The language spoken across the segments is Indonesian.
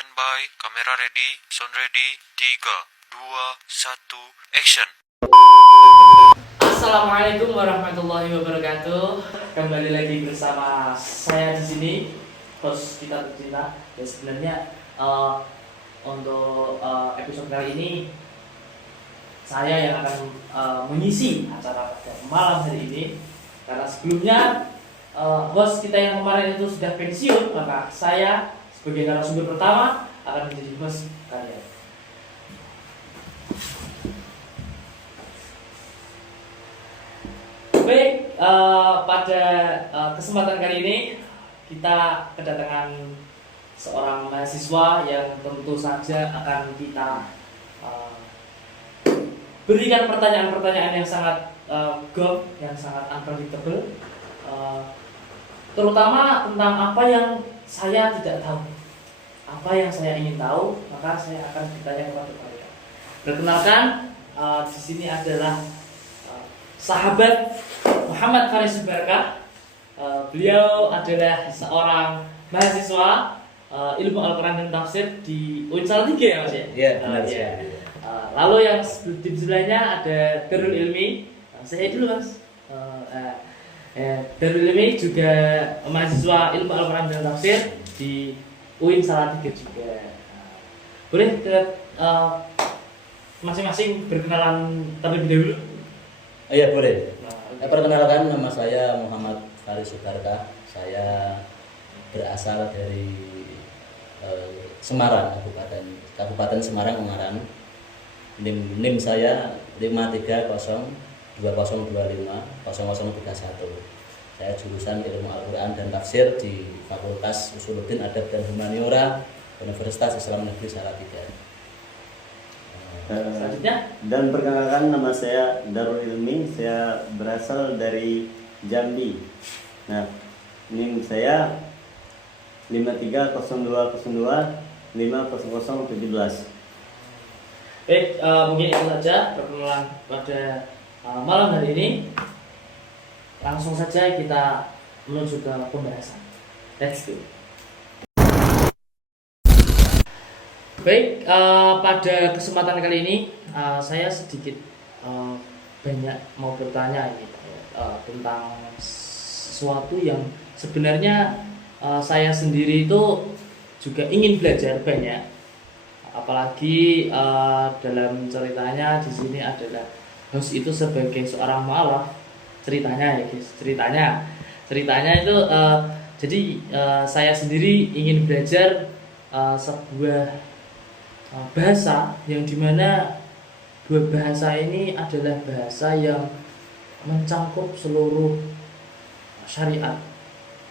Standby, kamera ready, sound ready, 3, 2, 1, action. Assalamualaikum warahmatullahi wabarakatuh. Kembali lagi bersama saya di sini, host kita tercinta. Ya sebenarnya untuk episode kali ini saya yang akan mengisi acara pada malam hari ini. Karena sebelumnya host kita yang kemarin itu sudah pensiun, maka saya sebagai narasumber pertama akan menjadi host kalian. Baik, pada kesempatan kali ini kita kedatangan seorang mahasiswa yang tentu saja akan kita berikan pertanyaan-pertanyaan yang sangat gong, yang sangat unpredictable, terutama tentang apa yang saya tidak tahu, apa yang saya ingin tahu, maka saya akan bertanya kepada kalian. Perkenalkan, di sini adalah sahabat Muhammad Faris Barkah. Beliau adalah seorang mahasiswa ilmu Al-Quran dan Tafsir di UIN Salatiga ya Mas ya? Iya, benar sekali. Lalu yang di sebelahnya ada Darul Ilmi. Saya dulu Mas. Darul Ilmi juga mahasiswa ilmu Al-Quran dan Tafsir di UIN Salatiga juga. Boleh masing-masing berkenalan terlebih dahulu? Iya boleh. Perkenalkan, nama saya Muhammad Faris Barkah. Saya berasal dari Semarang, Kabupaten Semarang, Ungaran. NIM saya 53020250031. Saya jurusan Ilmu Al-Quran dan Tafsir di Fakultas Usuluddin Adab dan Humaniora Universitas Islam Negeri Salatiga. Selanjutnya, Dan perkenalkan, nama saya Darul Ilmi, saya berasal dari Jambi. Nah, NIM saya 53020250017. baik, mungkin itu saja perkenalan pada malam hari ini. Langsung saja kita menuju ke pembahasan. Let's go. Baik, pada kesempatan kali ini saya sedikit banyak mau bertanya ini tentang sesuatu yang sebenarnya saya sendiri itu juga ingin belajar banyak. Apalagi dalam ceritanya di sini adalah host itu sebagai seorang mualaf. Ceritanya ya guys, ceritanya itu jadi saya sendiri ingin belajar sebuah bahasa yang dimana dua bahasa ini adalah bahasa yang mencangkup seluruh syariat,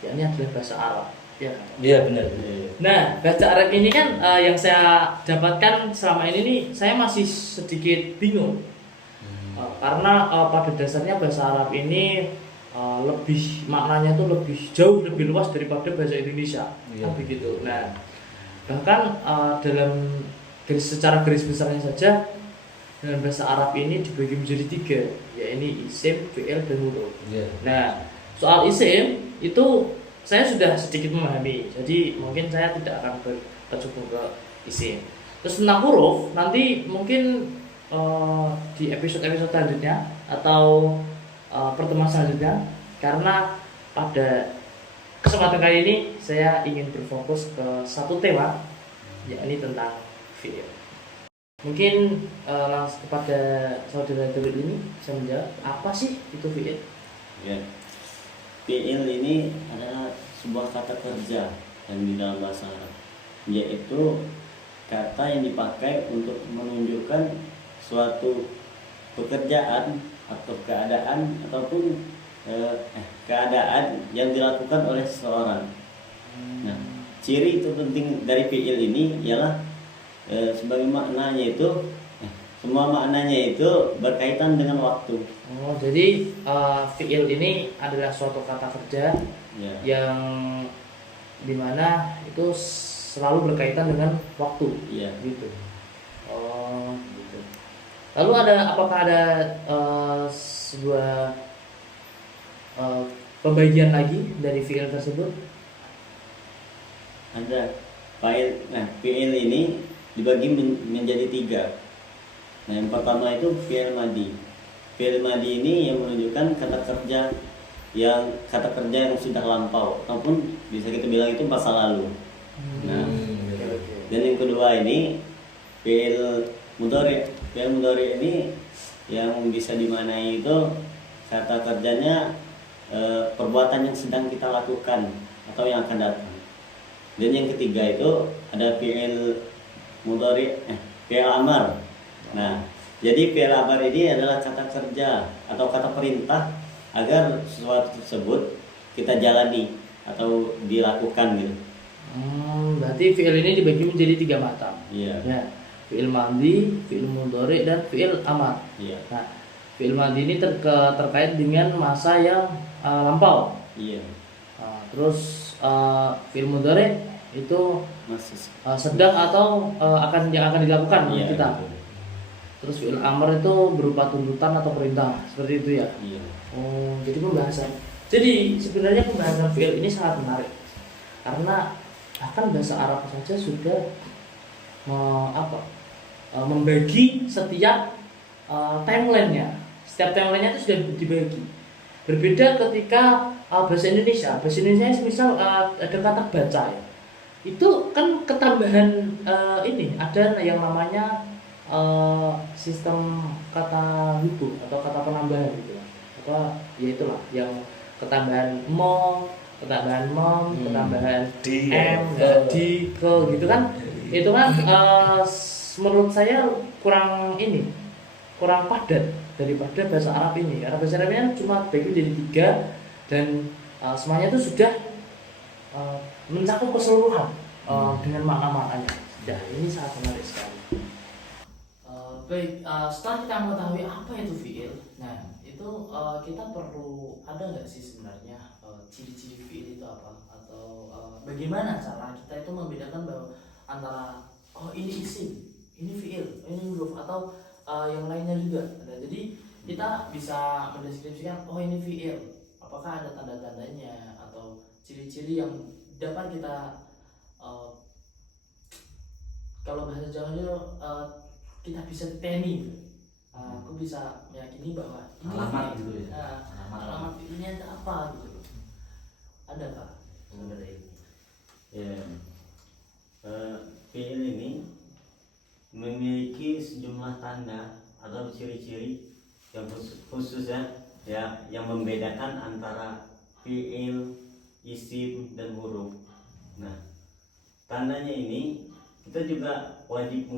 yakni adalah bahasa Arab, ya kan? Iya benar. Nah, bahasa Arab ini kan yang saya dapatkan selama ini nih, saya masih sedikit bingung karena pada dasarnya bahasa Arab ini lebih maknanya tuh lebih jauh lebih luas daripada bahasa Indonesia, kan begitu. Nah, bahkan dalam secara garis besarnya saja dengan bahasa Arab ini dibagi menjadi 3, yaitu isim, fi'il, dan huruf. Nah, soal isim itu saya sudah sedikit memahami, jadi mungkin saya tidak akan berkecimpung ke isim. Terus tentang huruf nanti mungkin di episode-episode selanjutnya atau pertemuan selanjutnya, karena pada kesempatan kali ini saya ingin berfokus ke satu tema, yakni tentang fi'il. Mungkin langsung kepada saudara David ini bisa menjawab apa sih itu fi'il? Ya. Fi'il ini adalah sebuah kata kerja yang di dalam bahasa Arab, yaitu kata yang dipakai untuk menunjukkan suatu pekerjaan atau keadaan ataupun keadaan yang dilakukan oleh seseorang. Nah, ciri terpenting dari fi'il ini ialah sebagai maknanya itu semua maknanya itu berkaitan dengan waktu. Oh, jadi fi'il ini adalah suatu kata kerja yang dimana itu selalu berkaitan dengan waktu, gitu. Oh, gitu. Lalu apakah ada sebuah pembagian lagi dari fi'il tersebut? Ada. fi'il ini dibagi menjadi 3. Nah, yang pertama itu fi'il madi. Fi'il madi ini yang menunjukkan kata kerja yang sudah lampau ataupun bisa kita bilang itu masa lalu. Nah, dan yang kedua ini fi'il mudhari. Fi'il mudhari ini yang bisa dimaknai itu kata kerjanya perbuatan yang sedang kita lakukan atau yang akan datang. Dan yang ketiga itu ada fi'il mudhari, fi'il amar. Nah, jadi fi'il amar ini adalah kata kerja atau kata perintah agar sesuatu tersebut kita jalani atau dilakukan gitu. Berarti fi'il ini dibagi menjadi 3 macam. Iya. Ya, fi'il madhi, fi'il mudhari, dan fi'il amar. Iya. Nah, fi'il madhi ini terkait dengan masa yang lampau. Iya. Terus fi'il mudhari itu Masih. sedang atau yang akan dilakukan oleh Iya, kita. betul. Terus fi'il amar itu berupa tuntutan atau perintah, seperti itu ya. Iya. Oh, jadi pembahasan. Jadi sebenarnya pembahasan fi'il ini sangat menarik karena bahkan bahasa Arab saja sudah membagi setiap timelinenya. Setiap timelinenya itu sudah dibagi. Berbeda ketika bahasa Indonesia. Bahasa Indonesia misal ada kata baca ya. Itu kan ketambahan ini ada yang namanya sistem kata hubung atau kata penambahan gitu. Apa ya itulah yang ketambahan ketambahan ketambahan m, di, ke gitu kan. Itu kan menurut saya kurang padat daripada bahasa Arab ini. Karena bahasa Arab ini cuma bagi menjadi 3 dan semuanya itu sudah mencakup keseluruhan dengan makna-maknanya. Ya, ini sangat menarik sekali. Baik, setelah kita mengetahui apa itu fi'il, nah itu kita perlu ada nggak sih sebenarnya ciri-ciri fi'il itu apa, atau bagaimana cara kita itu membedakan bahwa antara ini isim, ini fi'il, ini huruf, atau yang lainnya juga. Nah, jadi kita bisa mendeskripsikan ini fi'il, apakah ada tanda-tandanya atau ciri-ciri yang dapat kita kalau bahasa Jawanya kita bisa teni. Aku bisa meyakini bahwa ini alamat fi'il. gitu ya. Alamat fi'ilnya itu apa gitu. Ada Pak sebenarnya ini? Ya. Fi'il ini memiliki sejumlah tanda atau ciri-ciri yang khusus ya yang membedakan antara fi'il, isim, dan huruf. Nah, tandanya ini kita juga wajib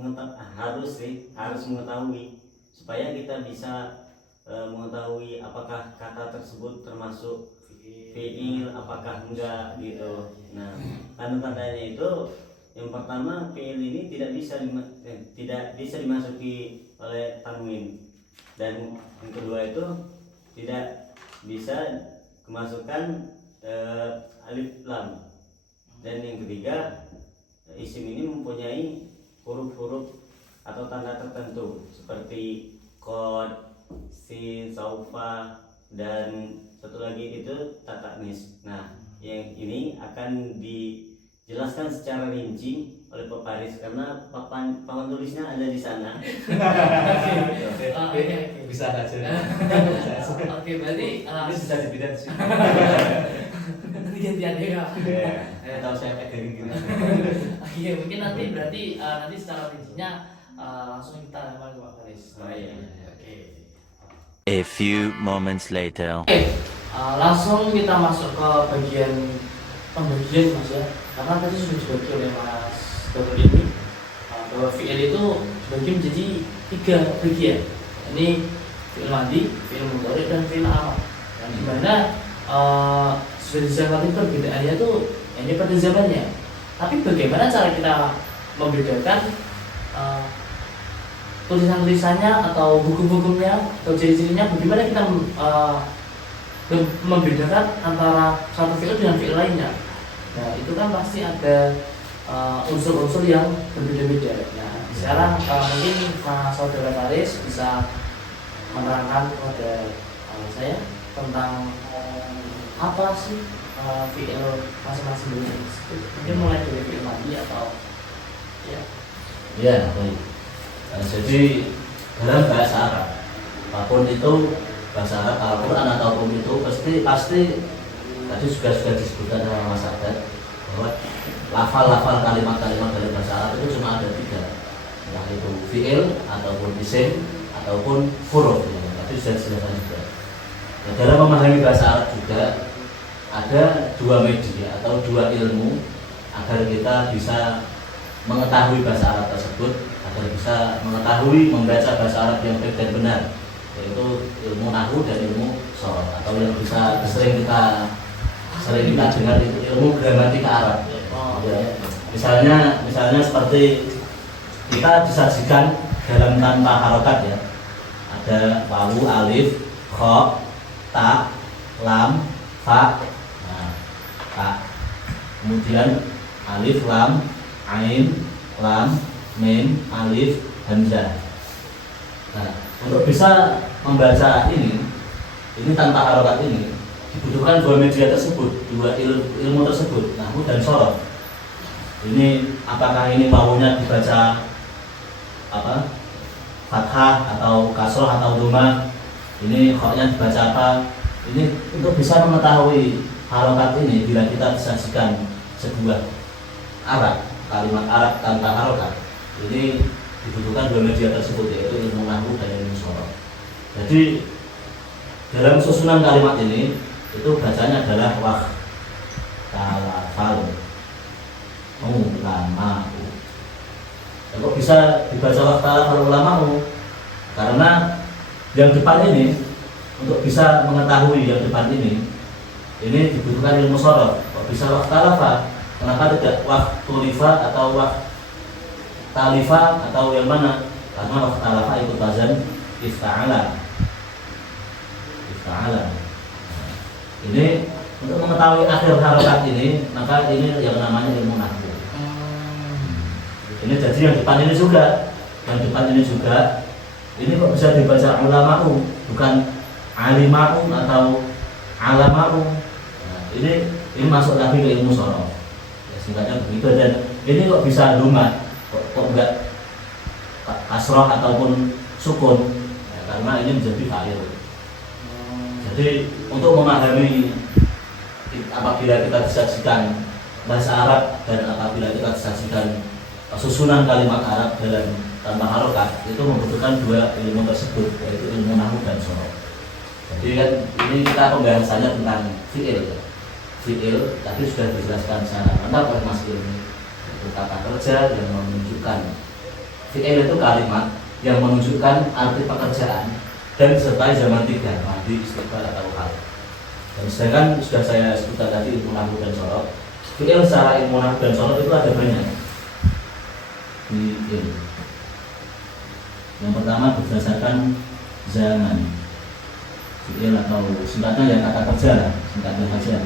harus mengetahui supaya kita bisa mengetahui apakah kata tersebut termasuk fi'il apakah enggak gitu. Nah, tanda-tandanya itu yang pertama, fi'il ini tidak bisa dimasuki oleh tanwin, dan yang kedua itu tidak bisa kemasukan alif lam, dan yang ketiga isim ini mempunyai huruf-huruf atau tanda tertentu seperti qad, sin, saufa, dan satu lagi itu ta ta'nis. Nah, yang ini akan dijelaskan secara rinci oleh Pak Paris karena papan tulisnya ada di sana. Bisa aja. Oke, berarti Ini bisa dibidan sih. nanti gantian ya. Atau saya pegang gini. Iya, mungkin nanti berarti nanti secara rincinya langsung kita lempar ke Pak Faris. Iya. Oke. A few moments later. Oke, langsung kita masuk ke bagian pembagian Mas ya. Karena tadi sudah dibagi oleh Mas Dr. ini bahwa fi'il itu dibagi menjadi 3 bagian. Ini fi'il madhi, fi'il mudhari, dan fi'il amar. Dan di mana sudah disepakati perbedaannya itu ini pada zamannya. Tapi bagaimana cara kita membedakan tulisan-tulisannya atau hukum-hukumnya atau ciri-cirinya, bagaimana kita membedakan antara satu fi'il dengan fi'il lainnya. Nah, itu kan pasti ada unsur-unsur yang berbeda-beda. Nah, sekarang mungkin Mas Saudara Faris bisa menerangkan kepada saya tentang apa sih fiil masing-masing jenis itu? Mungkin mulai dari fiil madi atau ya. Ya, baik. Nah, jadi dalam bahasa Arab, apapun itu bahasa Arab, Al-Quran ataupun itu pasti tadi sudah disebutkan sama Mas Abad bahwa lafal-lafal kalimat-kalimat dalam bahasa Arab itu cuma ada 3, entah itu fiil ataupun isim ataupun huruf. Ya. Tadi sudah dijelaskan juga. Nah, dalam memahami bahasa Arab juga ada 2 media atau 2 ilmu agar kita bisa mengetahui bahasa Arab tersebut, agar bisa mengetahui membaca bahasa Arab yang baik dan benar, yaitu ilmu nahwu dan ilmu shoroh, atau yang bisa sering kita dengar itu ilmu gramatika Arab. Ya. Misalnya seperti kita disajikan dalam tanpa harokat ya, ada wawu, alif, kha, ta, lam, fa, nah, ta. Kemudian alif, lam, ain, lam, mim, alif, hamzah. Nah, untuk bisa membaca ini tanpa harokat ini dibutuhkan 2 media tersebut, 2 ilmu tersebut, nahwu dan shoroh. Ini apakah ini wawunya dibaca apa? Fathah atau kasroh atau dhamma? Ini kha-nya dibaca apa? Ini untuk bisa mengetahui harokat ini bila kita disajikan sebuah Arab, kalimat Arab tanpa harokat, ini dibutuhkan 2 media tersebut, yaitu ilmu nahwu dan ilmu shoroh. Jadi dalam susunan kalimat ini itu bacanya adalah wah talafal ulama'u. Kok bisa dibaca wah talafal ulama'u? Karena yang depan ini, untuk bisa mengetahui yang depan ini dibutuhkan ilmu shoroh. Kok bisa wah talafa? Kenapa tidak wah tulifa atau wah talifa atau yang mana? Karena wah talafa itu wazan ifta'ala. Ini untuk mengetahui akhir harokat ini, maka ini yang namanya ilmu nahwu. Ini jadi yang depan ini juga, ini kok bisa dibaca ulama'u, bukan alima'u atau alama'u. Nah, ini masuk lagi ke ilmu shoroh. Ya, singkatnya begitu. Dan ini kok bisa dhamma, kok enggak kasroh ataupun sukun? Ya, karena ini menjadi fa'il. Jadi untuk memahami apabila kita disajikan bahasa Arab dan apabila kita disajikan susunan kalimat Arab dalam tanpa harokat, itu membutuhkan 2 ilmu tersebut, yaitu ilmu nahwu dan shoroh. Jadi kan ini kita pembahasannya tentang fiil. Fiil tadi sudah dijelaskan secara lengkap oleh Mas Ilmi, itu kata kerja yang menunjukkan, fiil itu kalimat yang menunjukkan arti pekerjaan dan disertai zaman 3, madi, istiqbal atau hal. Dan sedangkan sudah saya sebutkan tadi ilmu nahwu dan shoroh. Fiil secara ilmu nahwu dan shoroh itu ada banyak. Fiil yang pertama berdasarkan zaman. Fiil atau singkatnya yang kata kerja, singkatnya saja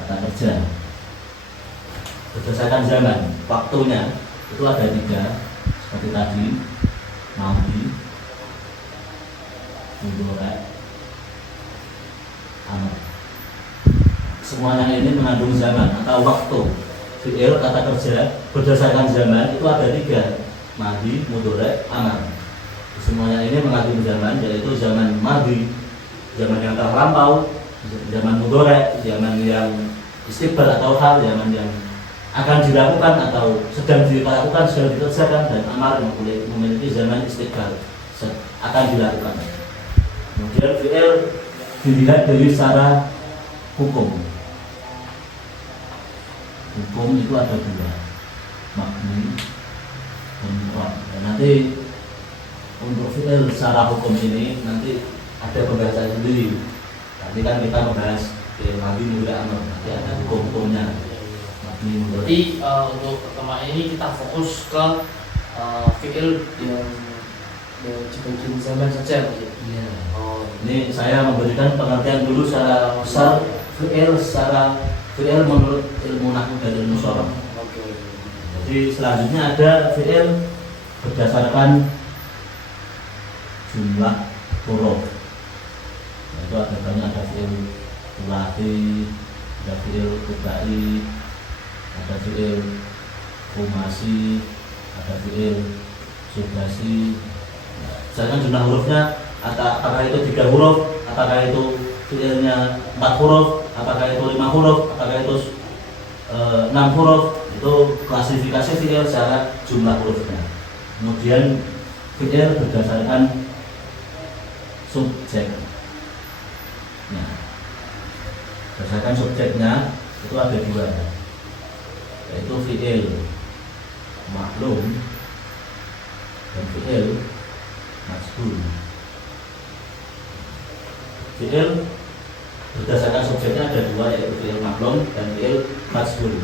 kata kerja. Berdasarkan zaman, waktunya itu ada 3 seperti tadi, madi, mudhari, amr. Semuanya ini mengandung zaman atau waktu. Fiil kata kerja berdasarkan zaman itu ada 3, madi, mudhari, amr. Semuanya ini mengandung zaman, yaitu zaman madi, zaman yang telah lampau, zaman mudhari, zaman yang istiqbal atau hal, zaman yang akan dilakukan atau sedang dilakukan, sedang dikerjakan, dan amar yang memiliki zaman istiqbal akan dilakukan. Kemudian fi'il dilihat dari secara hukum. Hukum itu ada 2, mabni dan mu'rab. Nanti untuk fi'il secara hukum ini nanti ada pembahasan sendiri. Nanti kan kita membahas fi'il mabni mudhari amr, nanti ada hukum-hukumnya. Mabni mudhari. Jadi untuk pertemuan ini kita fokus ke fi'il yang sebagian zaman saja, begitu. Iya. Ini saya memberikan pengertian dulu secara besar fi'il menurut ilmu nahwu dan ilmu shoroh. Oke. Jadi selanjutnya ada fi'il berdasarkan jumlah huruf. Itu ada banyak, ada fi'il tulahi, ada fiil kubai, ada fiil kumasi, ada fiil sugasi. Misalkan jumlah hurufnya apakah itu 3 huruf, apakah itu fiilnya 4 huruf, apakah itu 5 huruf, apakah itu 6 huruf. Itu klasifikasi fiil secara jumlah hurufnya. Kemudian fiil berdasarkan subjek. Nah, berdasarkan subjeknya itu ada 2, yaitu fiil maklum dan fiil majhul. Fiil berdasarkan subjeknya ada 2, yaitu fiil maklum dan fiil majhul.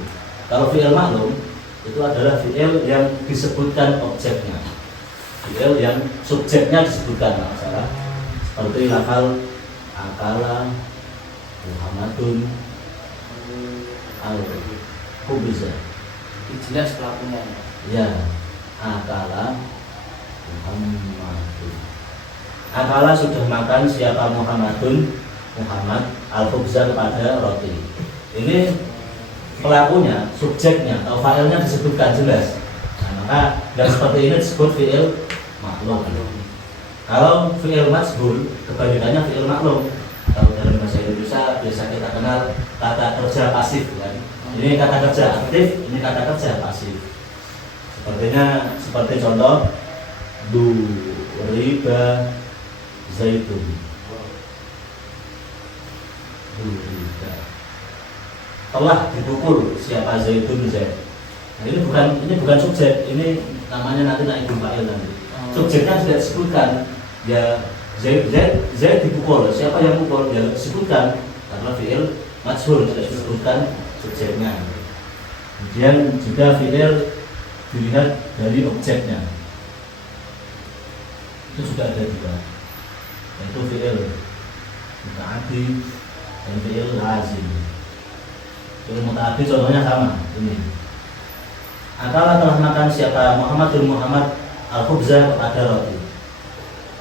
Kalau fiil maklum itu adalah fiil yang disebutkan objeknya, fiil yang subjeknya disebutkan, masalah seperti lafal akala Muhammadun al-khubza. Jelas pelakunya. Ya, akala Muhammadun. Akala sudah makan siapa Muhammadun, Muhammad al-khubza kepada roti. Ini pelakunya, subjeknya atau failnya disebutkan jelas. Nah, maka yang seperti ini disebut fiil maklum. Kalau fiil majhul kebalikannya fiil maklum. Kalau dalam bahasa Indonesia biasa kita kenal kata kerja pasif, kan? Ini kata kerja aktif, ini kata kerja pasif. Seperti contoh duriba zaitun. Duriba. Telah dipukul siapa zaitun zaid. Nah, ini bukan subjek, ini namanya nanti naibul fa'il nanti. Subjeknya tidak disebutkan. Ya zaid dipukul, siapa yang pukul ya disebutkan karena fiil majhul, tidak disebutkan subjeknya. Kemudian juga fiil dilihat dari objeknya, itu sudah ada 2, yaitu fiil mutaaddi dan fiil lazim. Fiil mutaaddi contohnya sama ini. Akala telah makan siapa Muhammad al-khubza kepada roti.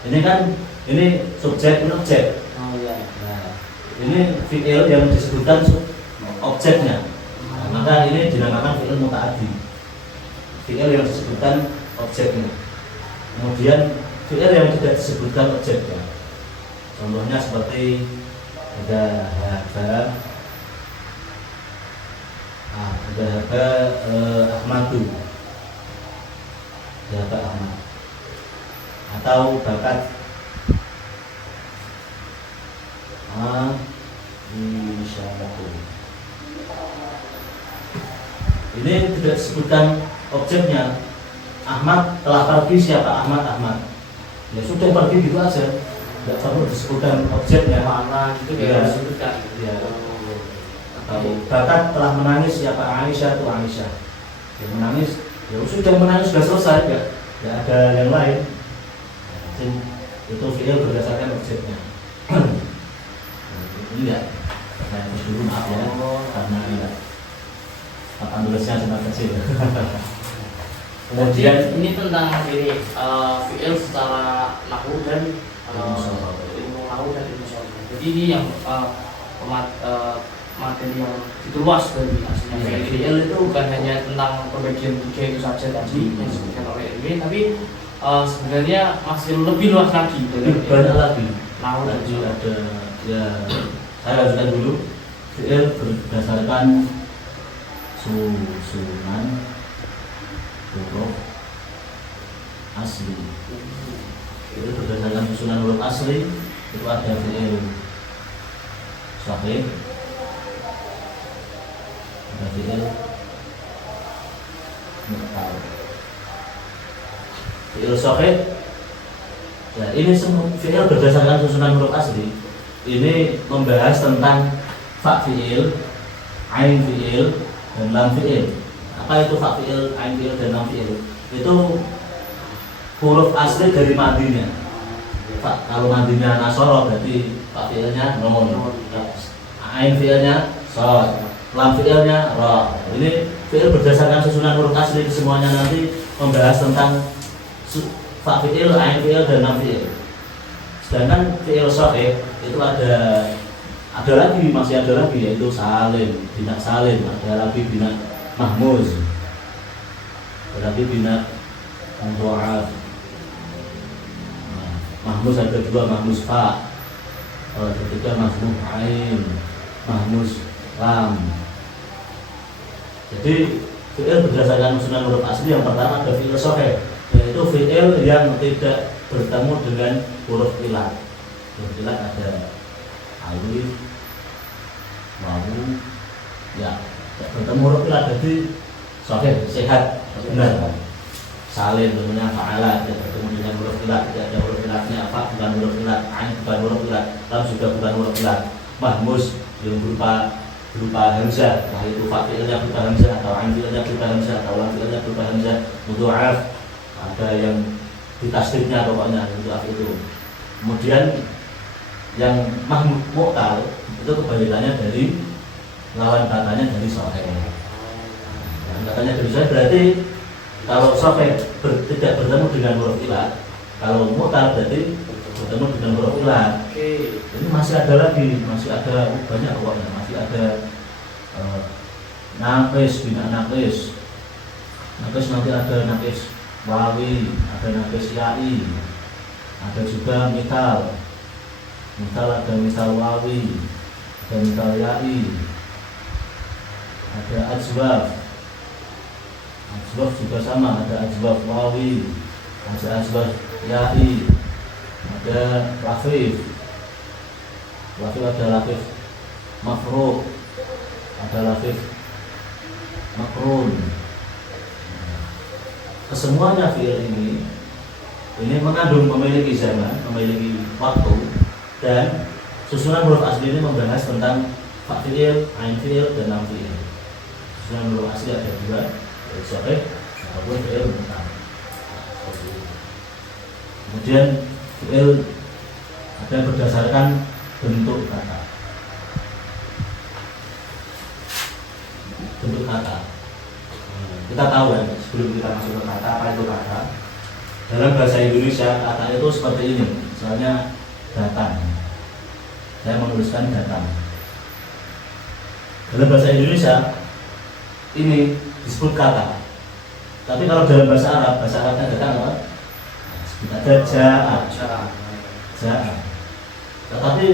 Ini kan ini subjek dan objek. Oh iya. Nah, ini fiil yang disebutkan objeknya. Nah, maka ini dinamakan fiil mutaaddi. Fiil yang disebutkan objeknya. Kemudian fiil yang tidak disebutkan objeknya. Contohnya seperti ada Ahmadu. Dhahaba Ahmad. Atau bakat ini tidak disebutkan objeknya. Ahmad telah pergi siapa Ahmad. Ya sudah pergi gitu aja, tidak perlu disebutkan objeknya. Mana gitu Ya. kayak disebutkan. Ya. Atau bakat telah menangis siapa Aisyah itu Aisyah. Dia menangis, ya sudah menangis sudah selesai, ya ada yang lain. Itu fiil berdasarkan objeknya. Ini enggak, saya dulu maaf ya, karena enggak papan tulisnya cuma kecil. Kemudian ini tentang ini fiil secara nahwu dan ilmu nahwu dan ilmu sharaf. Jadi ini yang materi yang itu luas dari aslinya. Fiil itu bukan hanya tentang pembagian 3 itu saja tadi yang disebutkan oleh ini, tapi sebenarnya masih lebih luas lagi dari banyak lagi. nahwu dan Tadi sharaf. ada ya, saya lanjutkan dulu. Fiil berdasarkan susunan huruf asli. Fiil berdasarkan susunan huruf asli itu ada fiil sahih, ada fiil mu'tal. Fiil sahih, ya ini semua fiil berdasarkan susunan huruf asli. Ini membahas tentang fa fiil, ain fiil, dan lam fiil. Apa itu fa fiil, ain fiil, dan lam fiil? Itu huruf asli dari madinya. Kalau madinya nasoro berarti fa fiilnya nun, ain fiilnya shad, lam fiilnya ra. Ini fiil berdasarkan susunan huruf asli, semuanya nanti membahas tentang fa fiil, ain fiil, dan lam fiil. Sedangkan fiil sahih itu ada Ada lagi, masih ada lagi, yaitu Salim, bina Salim, ada lagi bina Mahmuz, ada lagi bina Mudha'af. Mahmuz ada dua, Mahmuz Fa, ketiga Mahmuz Ain, Mahmuz Lam. Jadi fi'il berdasarkan susunan huruf asli yang pertama ada fi'il sahih, yaitu fi'il yang tidak bertemu dengan huruf ilat. Huruf ilat ada alif, wawu, ya, tidak bertemu huruf ilat, jadi sahih, sehat, benar. Salim namanya fa'ala, tidak bertemu dengan huruf ilat, tidak ada huruf ilatnya. Fa bukan huruf ilat, ain bukan huruf ilat, lam juga bukan huruf ilat. Mahmuz yang berupa hamzah, nah itu fa fi'ilnya berupa hamzah, atau ain fi'ilnya berupa hamzah, atau lam fi'ilnya berupa hamzah. Mudha'af ada yang ditasdidnya, pokoknya mudha'af itu. Kemudian yang mahmud mu'tal itu kebalikannya dari lawan katanya dari sahih. Lawan katanya dari sahih berarti kalau sahih tidak bertemu dengan huruf ilat, kalau mu'tal berarti bertemu dengan huruf ilat. Ini masih ada lagi, masih ada banyak pokoknya, masih ada naqis, bina naqis. Naqis nanti ada naqis wawi, ada naqis ya'i, ada juga mital. Mital ada mital wawi, ada mital ya'i, ada ajwaf. Ajwaf juga sama, ada ajwaf wawi, ada ajwaf ya'i, ada lafif. Lafif ada lafif mafruq, ada lafif makrun. Kesemuanya fi'il ini mengandung, memiliki zaman, memiliki waktu, dan susunan huruf asli ini membahas tentang fa fi'il, ain fi'il, dan lam fi'il. Susunan huruf asli ada dua, yaitu sahih ataupun fi'il mu'tal. Kemudian fi'il ada berdasarkan bentuk kata. Bentuk kata. Kita tahu kan, sebelum kita masuk ke kata, apa itu kata? Dalam bahasa Indonesia kata itu seperti ini. Misalnya datang. Saya menuliskan datang. Dalam bahasa Indonesia ini disebut kata. Tapi kalau dalam bahasa Arabnya datang apa? Disebut ada ja'a. Ja'a. Tetapi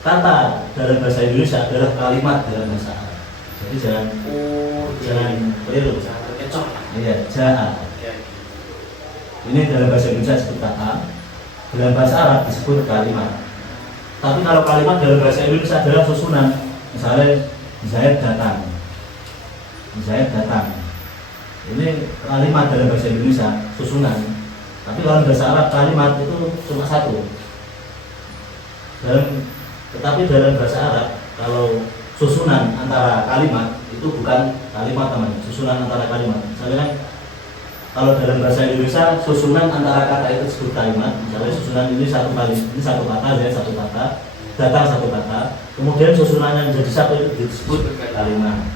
kata dalam bahasa Indonesia adalah kalimat dalam bahasa Arab. Jadi jangan keliru. Iya, ja'a. Ini dalam bahasa Indonesia disebut kata, dalam bahasa Arab disebut kalimat. Tapi kalau kalimat dalam bahasa Indonesia adalah susunan. Misalnya Zaid datang. Zaid datang. Ini kalimat dalam bahasa Indonesia susunan. Tapi kalau bahasa Arab kalimat itu cuma satu. Tetapi dalam bahasa Arab kalau susunan antara kalimat itu bukan kalimat namanya, susunan antara kalimat. Misalnya kalau dalam bahasa Indonesia susunan antara kata itu disebut kalimat. Misalnya susunan ini satu kata, ya satu kata, datang satu kata. Kemudian susunannya menjadi satu itu disebut kalimat.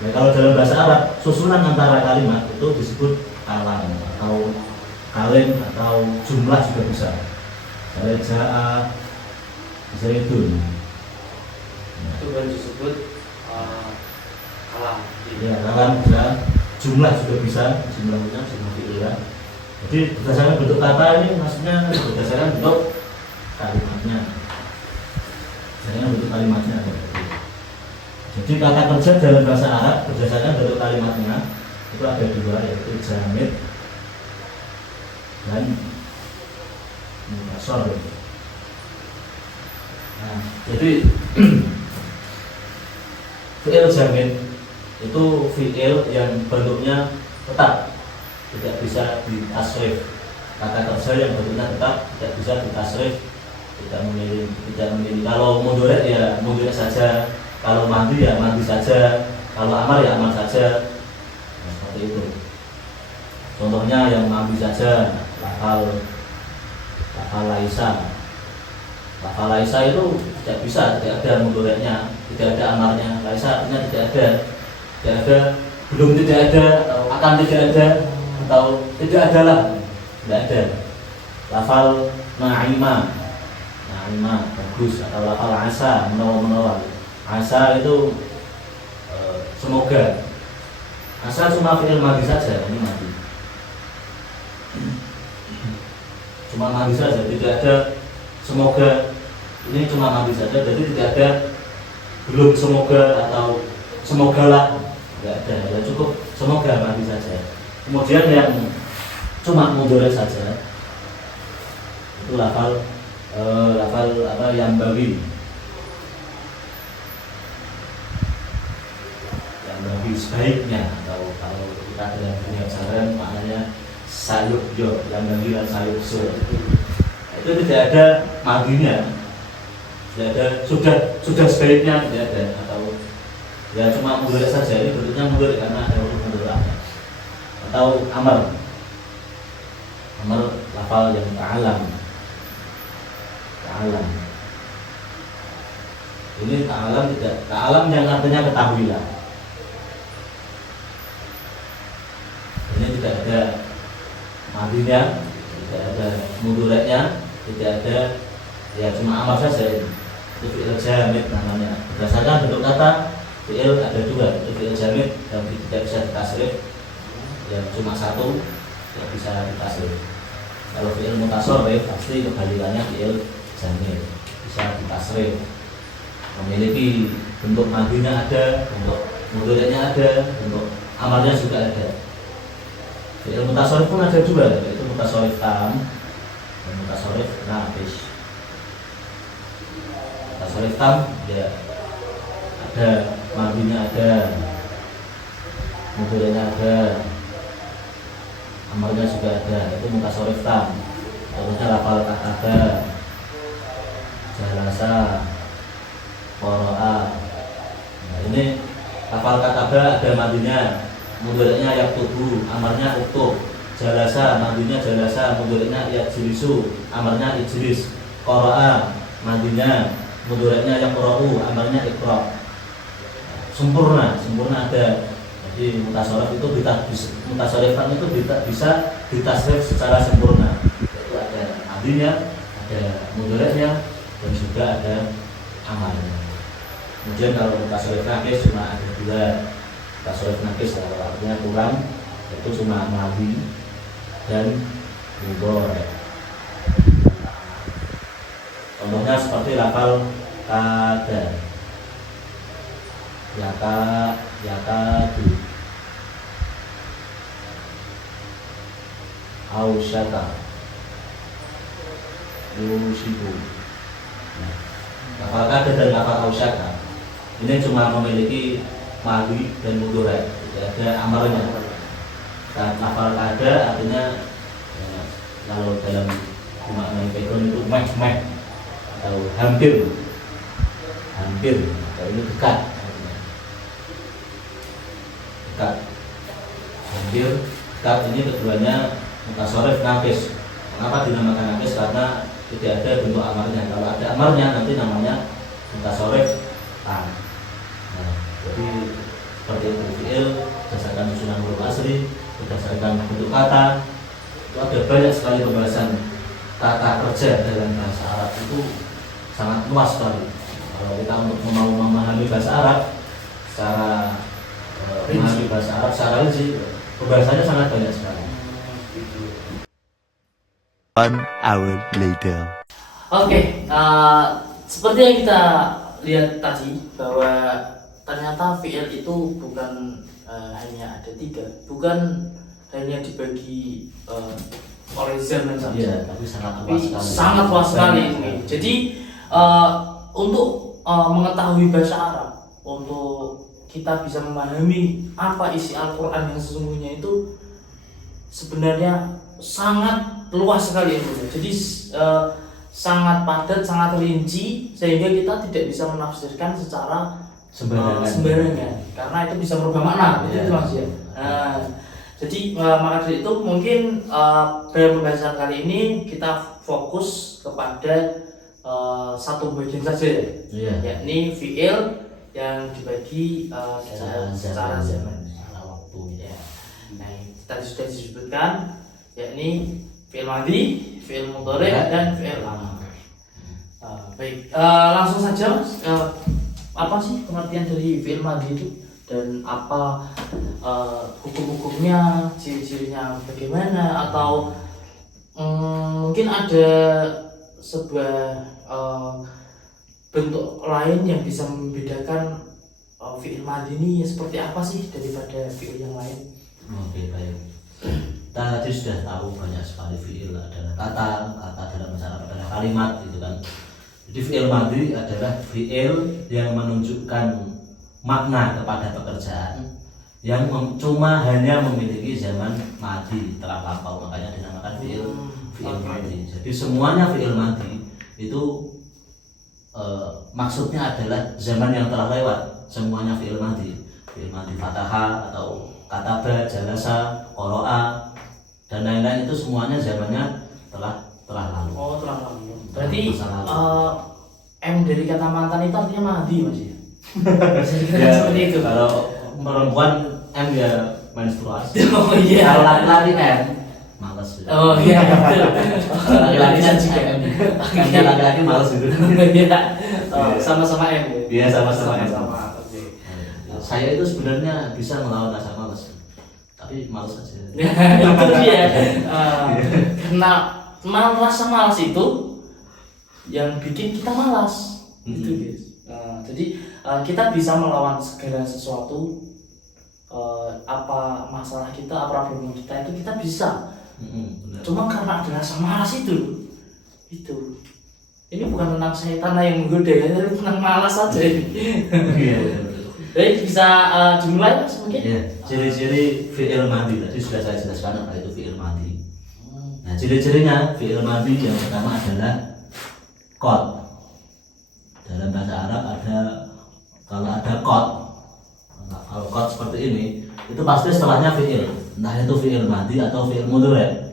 Ya, kalau dalam bahasa Arab susunan antara kalimat itu disebut kalam atau kalim atau jumlah juga bisa. Misalnya ja'a Zaidun. Itu baru disebut kalam. Ya, kalam bisa, jumlah juga bisa, jumlahnya jumlah fi'il. Jadi berdasarkan bentuk kata ini maksudnya berdasarkan bentuk kalimatnya. Berdasarkan bentuk kalimatnya. Jadi kata kerja dalam bahasa Arab berdasarkan bentuk kalimatnya itu ada dua, yaitu jamid dan mukasor. Nah, jadi fi'il jamid itu fi'il yang bentuknya tetap, tidak bisa ditasrif. Kata kerja yang bentuknya tetap tidak bisa ditasrif, tidak memilih. Kalau mudhari ya mudhari saja, kalau madi ya madi saja, kalau amal ya amal saja. Nah, seperti itu. Contohnya yang madi saja, lafal laisa. Lafal laisa itu tidak bisa, tidak ada mudhari'nya, tidak ada amalnya. Laisa artinya tidak ada, belum tidak ada, atau akan tidak ada, atau tidak adalah, tidak ada. Lafal na'ima, bagus, atau lafal asa, menawa-menawa. Asa itu semoga. Asa cuma fi'il madhi saja, ini madhi. Cuma madhi saja, tidak ada semoga. Ini cuma madhi saja, jadi tidak ada belum semoga atau semogalah, tidak ada. Ya cukup semoga madhi saja. Kemudian yang cuma mudhari saja itu lafal apa yang bagi sebaiknya, atau kalau kita dalam dunia pesantren maknanya sayukyo, yang bagi dan sayukso itu tidak ada maginya, tidak ada sudah sebaiknya, tidak ada, atau ya cuma mudhari saja. Ini bentuknya mudhari karena ada huruf mudhari'nya. Atau amar lafal yang ta'alam. Ini ta'alam tidak, ta'alam yang artinya ketahuilah. Ini tidak ada madinya, tidak ada mudhari'nya, tidak ada, ya cuma amar saja. Itu fi'il jamid namanya. Berdasarkan bentuk kata fi'il ada dua, itu fi'il jamid yang tidak bisa ditasrif, yang cuma satu yang bisa ditasrif. Kalau fi'il mutasarrif pasti kebalikannya fi'il jamid, bisa ditasrif, memiliki bentuk madinya ada, bentuk mudhari'nya ada, bentuk amarnya juga ada. Fi'il mutasarrif pun ada dua, yaitu mutasarrif tam dan mutasarrif naqis. Mutasarrif tam ya ada madinya, ada mudhari'nya ada, amarnya juga ada, itu mutasarrif tam. Contohnya lafal kataba, jalasa, qara'a. Nah, ini lafal kataba ada madinya, mudhari'nya yaktubu, amarnya uktub. Jalasa, madinya jalasa, mudhari'nya yajlisu, amarnya ijlis. Qara'a, madinya, mudhari'nya yaqra'u, amarnya iqra'. Sempurna ada. Jadi mutasarrif itu mutasarrifan itu bisa ditasrif secara sempurna. Itu ada madinya, ada mudhari'nya, dan juga ada amalnya. Kemudian kalau mutasarrif naqis cuma ada dua. Mutasarrif naqis kalau artinya kurang, itu cuma madi dan mudhari'. Contohnya seperti lafal kada, yakadu, ausyaka, yushiku. Lafal kada dan lafal ausyaka ini cuma memiliki madi dan mudhari', tidak ada amarnya. Dan lafal kada artinya ya, kalau dalam makna background itu meh atau hampir, atau ini dekat, hampir, dekat. Ini keduanya mutasarrif naqis. Kenapa dinamakan naqis? Karena tidak ada bentuk amarnya. Kalau ada amarnya nanti namanya mutasarrif tam. Nah, jadi seperti itu fi'il berdasarkan susunan huruf asli, berdasarkan bentuk kata. Itu ada banyak sekali pembahasan tata kerja dalam bahasa Arab, itu sangat luas sekali. Kalau kita untuk mau memahami bahasa Arab secara memahami bahasa Arab secara rinci, pembahasannya sangat banyak sekali. 1 hour later. Oke, seperti yang kita lihat tadi bahwa ternyata fi'il itu bukan hanya ada 3, bukan hanya dibagi oleh zaman saja. Iya, tapi sangat luas sekali ini. Jadi untuk mengetahui bahasa Arab, untuk kita bisa memahami apa isi Al-Quran yang sesungguhnya itu sebenarnya sangat luas sekali ilmunya. Jadi sangat padat, sangat rinci, sehingga kita tidak bisa menafsirkan secara sembarangan, karena itu bisa merubah makna. Itu Mas ya. Jadi maka dari itu mungkin dalam pembahasan kali ini kita fokus kepada satu bagian saja, yakni fi'il yang dibagi secara zaman, waktu. Ya. Nah, tadi sudah disebutkan, yakni fi'il madhi, fi'il mudhari' dan fi'il amr. Baik, langsung saja Mas. Apa sih pengertian dari fi'il madhi itu dan apa hukum-hukumnya, ciri-cirinya bagaimana, atau mungkin ada sebuah bentuk lain yang bisa membedakan fi'il madhi ini seperti apa sih daripada fi'il yang lain? Oke, baik. Kita tadi sudah tahu banyak sekali fi'il adalah kata dalam bahasa Arab adalah kalimat gitu kan. Jadi fi'il madhi adalah fi'il yang menunjukkan makna kepada pekerjaan yang cuma hanya memiliki zaman madhi telah lampau, makanya dinamakan fi'il madhi. Jadi semuanya fi'il madhi itu maksudnya adalah zaman yang telah lewat. Semuanya fi'il madhi fataha atau kataba, jalasa, qara'a dan lain-lain itu semuanya zamannya telah lalu. Oh, telah lalu. Berarti M dari kata mantan itu artinya madhi Mas ya? Bisa dikatakan Ya, seperti itu. kalau perempuan M ya menstruasi. Oh iya. Kalau laki-laki M males. Oh iya betul. Kalau laki-laki kan juga M. Kan laki-laki males gitu. Iya. Sama-sama M ya. Iya, sama-sama M. Sama. Oke. Saya itu sebenarnya bisa melawan rasa males, tapi males aja. Itu dia. Karena rasa malas itu yang bikin kita malas. Gitu guys. Jadi kita bisa melawan segala sesuatu, apa masalah kita, apa problem kita itu kita bisa. Benar. Cuma karena ada rasa malas itu. Ini bukan tentang setan yang menggoda ya, tapi tentang malas saja ini. Iya. Baik, bisa dimulai Mas mungkin? Ya, ciri-ciri fi'il madhi tadi sudah saya jelaskan apa itu fi'il madhi. Nah, ciri-cirinya fi'il madhi yang pertama adalah qad. Dalam bahasa Arab kalau ada qad, kalau qad seperti ini, itu pasti setelahnya fi'il. Entah itu fi'il madhi atau fi'il mudhari'.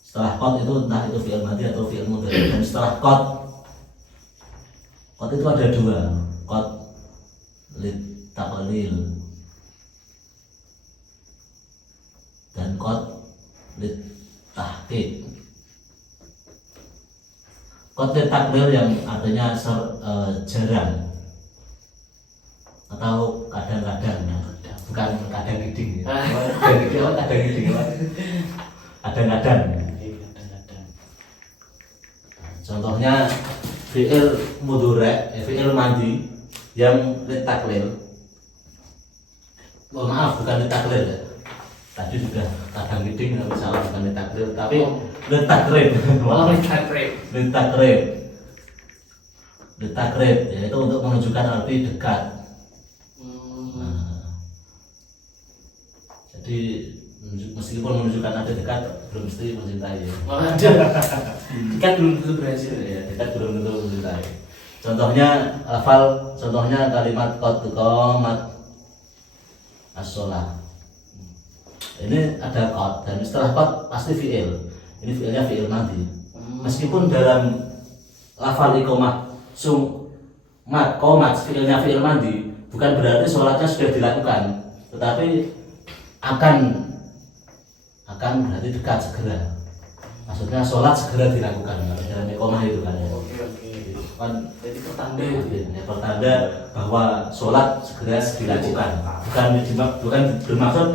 Setelah qad itu entah itu fi'il madhi atau fi'il mudhari'. Dan setelah qad itu ada dua, qad lit taqlil dan qad lit tahqiq. Qad lit taqlil yang artinya jarang atau kadang-kadang, bukan kadang-giding ya. Kadang-kadang. Contohnya fi'il mudhari', fi'il madhi yang litaklil. Oh, maaf, bukan litaklil ya. Tadi sudah kadang giding nggak salah, bukan litaklil, tapi litakrib. Oh, Litakrib yaitu untuk menunjukkan arti dekat. Nah, jadi meskipun menunjukkan arti dekat belum mesti mencintai ya. Oh, ada. Dekat belum tentu berhasil. Ya, dekat belum tentu mencintai. Contohnya kalimat qad qamat as-shalah. Ini ada qad dan setelah qad pasti fi'il. Ini fi'ilnya fi'il madhi. Meskipun dalam lafal iqamah mat qomat fi'ilnya fi'il madhi, bukan berarti sholatnya sudah dilakukan, tetapi akan berarti dekat segera. Maksudnya sholat segera dilakukan kalau dalam iqamah itu kan ya. Kan Jadi pertanda bahwa sholat segera dilakukan, bukan bermaksud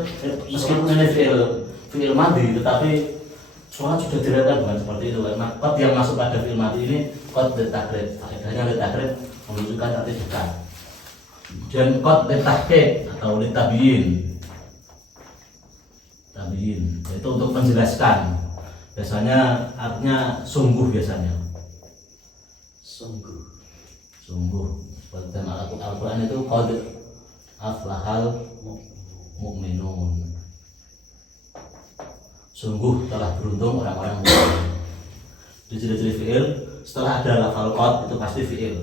meskipun ini fi'il madhi tetapi sholat sudah dilakukan, bukan seperti itu. Karena qad yang masuk pada fi'il madhi ini qad litakrib, faedahnya litakrib menunjukkan arti dekat. Dan qad litahqiq atau litabyin, yaitu untuk menjelaskan. Biasanya artinya sungguh biasanya. Sungguh dalam Al-Quran itu qad aflahal mu'minun, sungguh telah beruntung orang-orang mukmin. Di ciri-ciri fi'il setelah ada lafal qad itu pasti fi'il.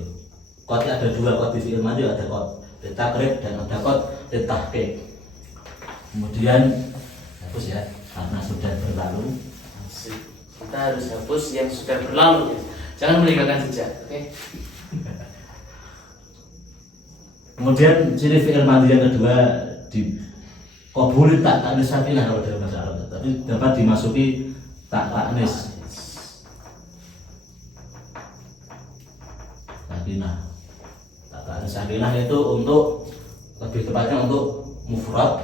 Qad ada dua, qad di fi'il madhi ada qad litakrib dan ada qad litahqiq. Kemudian hapus ya karena sudah berlalu. kita harus hapus yang sudah berlalu ya. Jangan meninggalkan jejak, oke? Kemudian ciri fi'il madhi yang kedua di qabul tak ta'nis sakinah kalau dalam bahasa Arab, tapi dapat dimasuki tak ta'nis. Kata sakinah itu untuk lebih tepatnya untuk mufrad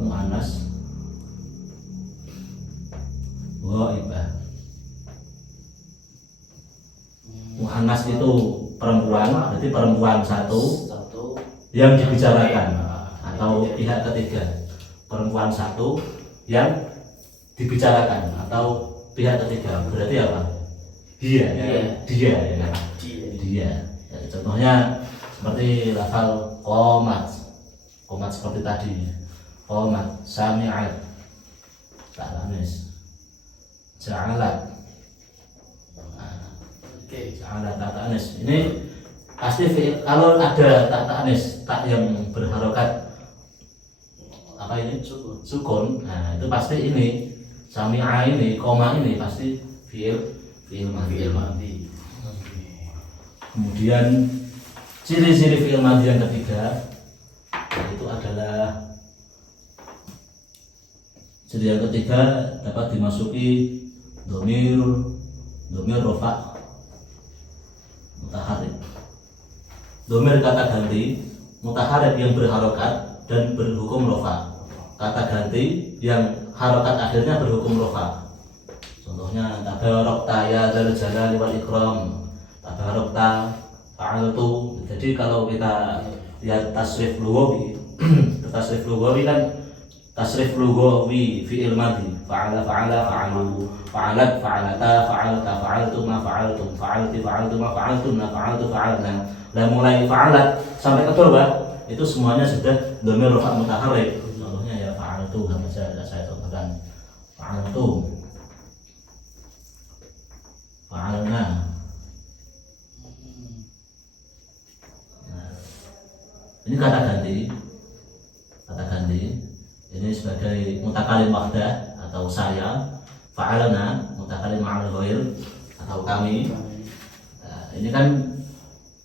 muannas ghaibah. Muannas itu perempuan, berarti perempuan satu yang dibicarakan atau pihak ketiga. Perempuan satu yang dibicarakan atau pihak ketiga, berarti apa? Dia ya. Dia. Ya, contohnya seperti lafal qomat seperti tadi. Qomat, sami'at, ta'lamis, ja'alat. Ja'alat, ta'lamis. Ini pasti kalau ada ta'lamis, tak yang berharokat apa ini? Sukun. Nah, itu pasti ini sami'a ini, koma ini pasti fi'il madhi. Kemudian ciri-ciri fi'il madhi yang ketiga itu adalah ciri yang ketiga dapat dimasuki domir rofa mutaharrik. Domir kata ganti mutaharrik yang berharokat dan berhukum rofa. Kata ganti yang harokat akhirnya berhukum rofa. Contohnya tabarakta ya dzal jalali wal ikram, tabarakta fa'altu. Jadi kalau kita lihat tasrif lughawi kan tasrif lughawi fi'il madhi fa'ala fa'alu, fa'alat fa'alata, fa'alta fa'altuma, fa'altum fa'alti, fa'altuma, fa'altunna, fa'altu fa'alna. Lah mulai fa'alat sampai ke bawah itu semuanya sudah dhamir rafa mutaharrik. Contohnya ya fa'altu, saya contohkan fa'altum, fa'alna. Nah, ini kata ganti ini sebagai mutakalim wahdah atau saya, fa'alna mutakalim ma'al ghair atau kami. Nah, ini kan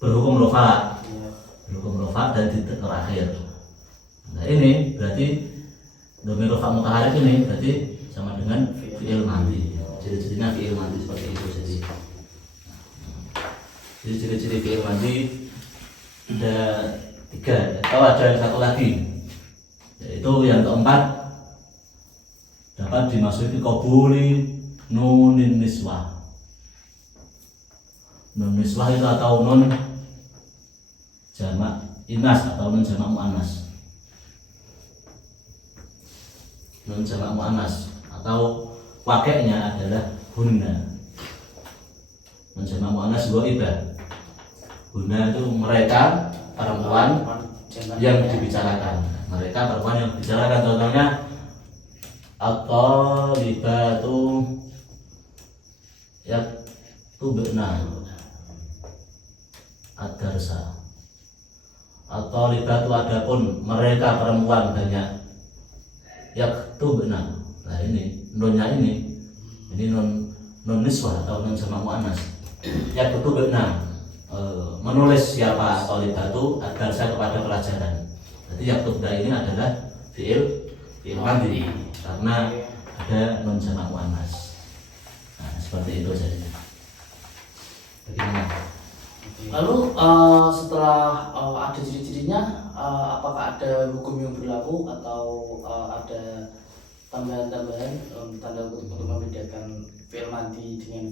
berhukum rofa dan titik terakhir. Nah, ini berarti dhamir rofa mutaharrik ini berarti sama dengan fi'il madhi. Ciri-cirinya fi'il madhi seperti itu. Jadi ciri-ciri fi'il madhi ada 3, atau ada yang satu lagi, yaitu yang keempat dapat dimasuki qabuli nunin niswah. Nun niswah itu atau nun jamak inas atau nun jamak muannas. Nun jamak muannas atau wakilnya adalah hunna. Nun jamak muannas ghaibah. Hunna itu mereka perempuan yang dibicarakan. Mereka perempuan yang dibicarakan, contohnya at-talibatu yaktubna ad-darsa. At-talibatu adapun mereka perempuan banyak yaktubna. Nah ini nunnya ini nun niswah atau nun jamak muannas. Yaktubna menulis siapa talibatu ad-darsa kepada pelajaran. Jadi yaktubna ini adalah fi'il madhi karena ada nun jamak muannas. Nah, seperti itu saja. Bagaimana? Lalu setelah ada ciri-cirinya, apakah ada hukum yang berlaku atau ada tambahan-tambahan tanda kutip untuk membedakan fi'il madhi dengan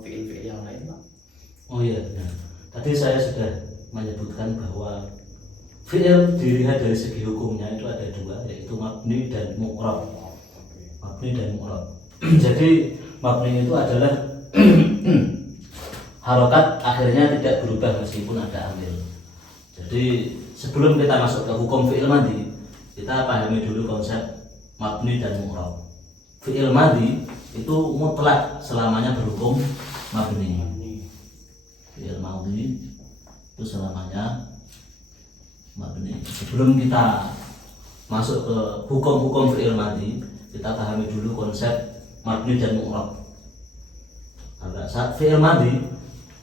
fi'il-fi'il yang lain, Pak? Oh iya, ya. Tadi saya sudah menyebutkan bahwa fi'il dilihat dari segi hukumnya itu ada 2, yaitu mabni dan mu'rab. Mabni dan mu'rab. Jadi mabni itu adalah harokat akhirnya tidak berubah meskipun ada amil. Jadi sebelum kita masuk ke hukum fi'il madhi, kita pahami dulu konsep mabni dan mu'rab. Fi'il madhi itu mutlak selamanya berhukum mabni. Fi'il madhi itu selamanya mabni. Sebelum kita masuk ke hukum-hukum fi'il madhi, kita pahami dulu konsep mabni dan mu'rab. Karena saat fi'il madhi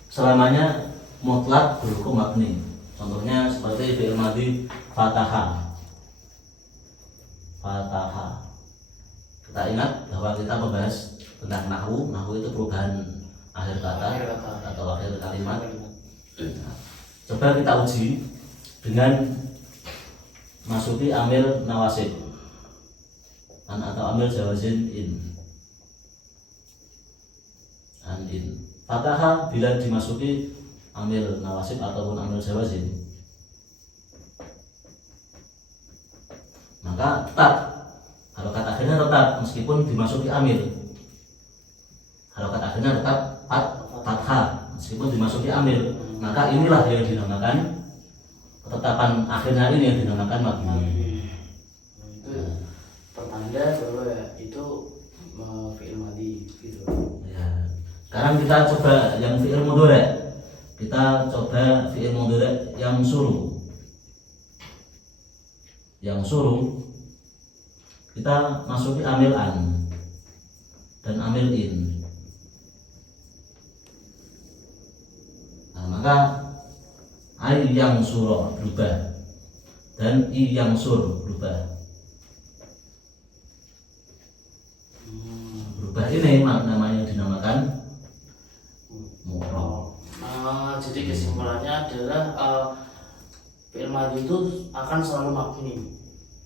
selamanya mutlak berhukum mabni. Contohnya seperti fi'il madhi fataha. Kita ingat bahwa kita membahas tentang nahwu itu perubahan akhir kata Akhir kata. atau akhir kalimat. Nah, coba kita uji dengan masuki amil nawasib atau amil jawazin in. Fathah bila dimasuki amil nawasib ataupun amil jawazin, maka tetap harokat akhirnya tetap meskipun dimasuki amil. Harokat akhirnya tetap fathah meskipun dimasuki amil. Maka inilah yang dinamakan ketetapan akhirnya ini yang dinamakan mabni. Itu pertanda bahwa itu fi'il madhi gitu. Ya. Sekarang kita coba yang fi'il mudhari'. Kita coba fi'il mudhari' yang suruh. Yang suruh kita masuki amil an dan amil in. Nah, maka ai yang surah berubah dan i yang sur berubah. Berubah ini namanya dinamakan mu'rab. Jadi kesimpulannya adalah fi'il madhi itu akan selalu mabni.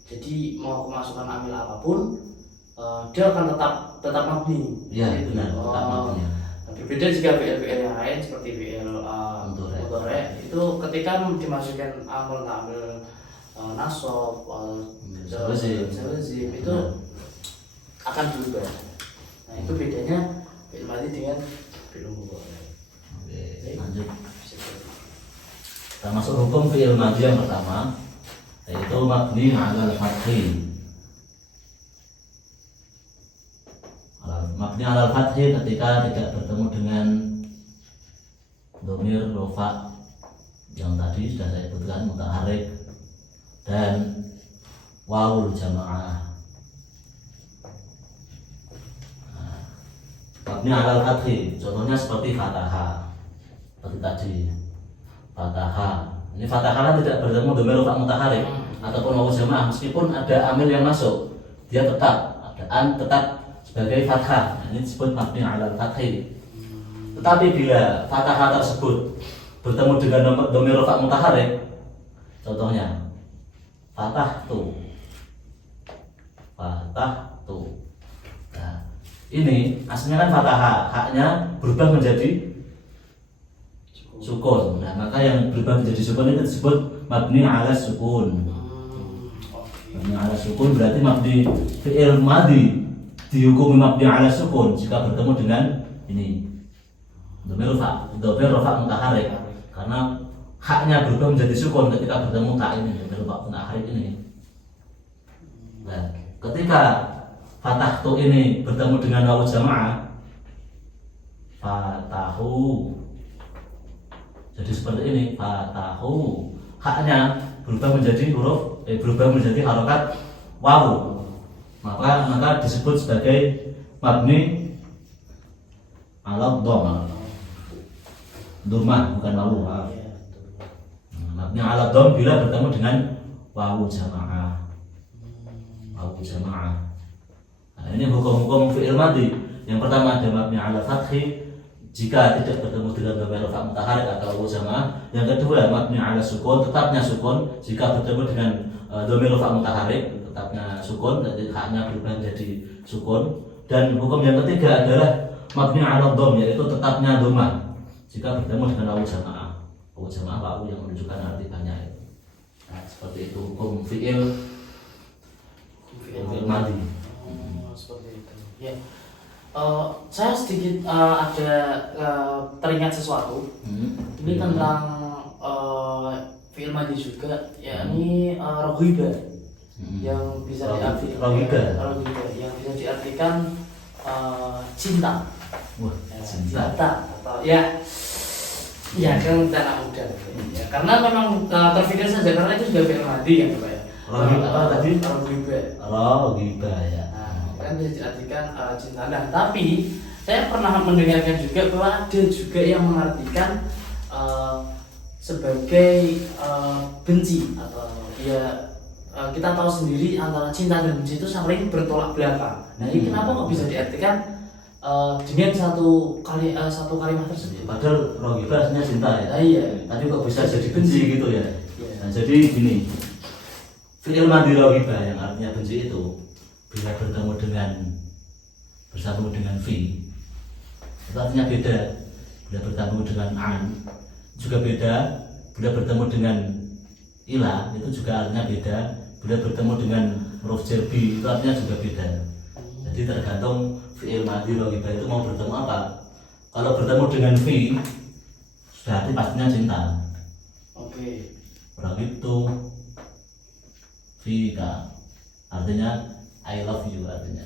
Jadi mau kemasukan amil apapun dia akan tetap mabni. Iya benar, tetap mabni. Berbeda jika fi'il yang lain seperti fi'il mudhari' itu ketika dimasukkan amil nasab jawazim itu akan berubah. Nah itu bedanya fi'il madhi dengan fi'il mudhari'. Oke, lanjut. Kita masuk hukum fi'il madhi yang pertama, yaitu mabni 'alal fathi. Mabni 'alal fathi ketika tidak bertemu dengan dhamir rofa yang tadi sudah saya sebutkan, mutaharrik dan wawul jamaah. Nah, mabni 'alal fathi contohnya seperti fathah, seperti tadi fathah. Ini fathah kan tidak bertemu dhamir rofa mutaharrik ataupun wawul jamaah, meskipun ada amil yang masuk, dia tetap tetap sebagai fathah. Nah, ini disebut mabni 'alal fathi. Tetapi bila fathah tersebut bertemu dengan dhamir rafa mutaharrik, contohnya fathah tu. Nah, ini aslinya kan fathah, haknya berubah menjadi sukun. Nah, maka yang berubah menjadi sukun itu disebut mabni 'ala sukun. Mabni 'ala sukun berarti mabni fi'il madhi dihukumi mabni 'ala sukun jika bertemu dengan ini dhamir rafa mutaharrik, karena haknya berubah menjadi sukun ketika bertemu tak ini dhamir rafa mutaharrik ini. Nah, ketika fathah tu ini bertemu dengan wawu jamaah, fatahu, jadi seperti ini, fatahu, haknya berubah menjadi berubah menjadi harokat wawu, maka disebut sebagai mabni 'ala dhammah. Dhammah bukan wawu. Mabni 'ala dhamm bila bertemu dengan wawu jamaah. Nah, ini hukum-hukum fi'il madhi. Yang pertama ada mabni 'ala fathi jika tidak bertemu dengan dhamir rafa mutaharrik atau wawu jamaah. Yang kedua mabni 'ala sukun, tetapnya sukun jika bertemu dengan dhamir rafa mutaharrik, tetapnya sukun, jadi haknya berubah menjadi sukun. Dan hukum yang ketiga adalah mabni 'ala dhamm, yaitu tetapnya dhammah jika bertemu dengan wawu jamaah. Wawu jamaah wawu yang menunjukkan arti banyak. Nah, seperti itu hukum fi'il madhi. Seperti itu. Ya. Saya sedikit ada teringat sesuatu. Ini tentang fi'il madhi juga, yakni raghiba yang bisa diartikan yang bisa diartikan cinta. Wah, Cinta atau ya kan anak muda. Ya, karena memang terpikir saja karena itu juga fi'il madhi kan Pak ya. Apa tadi? Raghiba ya. Nah, kan bisa diartikan cinta. Nah, tapi saya pernah mendengarkan juga bahwa ada juga yang mengartikan sebagai benci atau ya kita tahu sendiri antara cinta dan benci itu saling bertolak belakang. Nah, ini kenapa kok bisa diartikan dengan satu kalimat tersebut. Padahal rohiba artinya cinta ya. Iya. Tapi kok bisa jadi benci gitu ya? Iya. Nah, jadi gini, fi'il madhi rohiba yang artinya benci itu bila bersatu dengan fi, itu artinya beda. Bila bertemu dengan an juga beda. Bila bertemu dengan ila itu juga artinya beda. Bila bertemu dengan huruf jerbi itu artinya juga beda. Jadi tergantung fi'il madhi rohiba itu mau bertemu apa. Kalau bertemu dengan fi, berarti pastinya cinta. Oke. Rohibtu fika, artinya I love you artinya.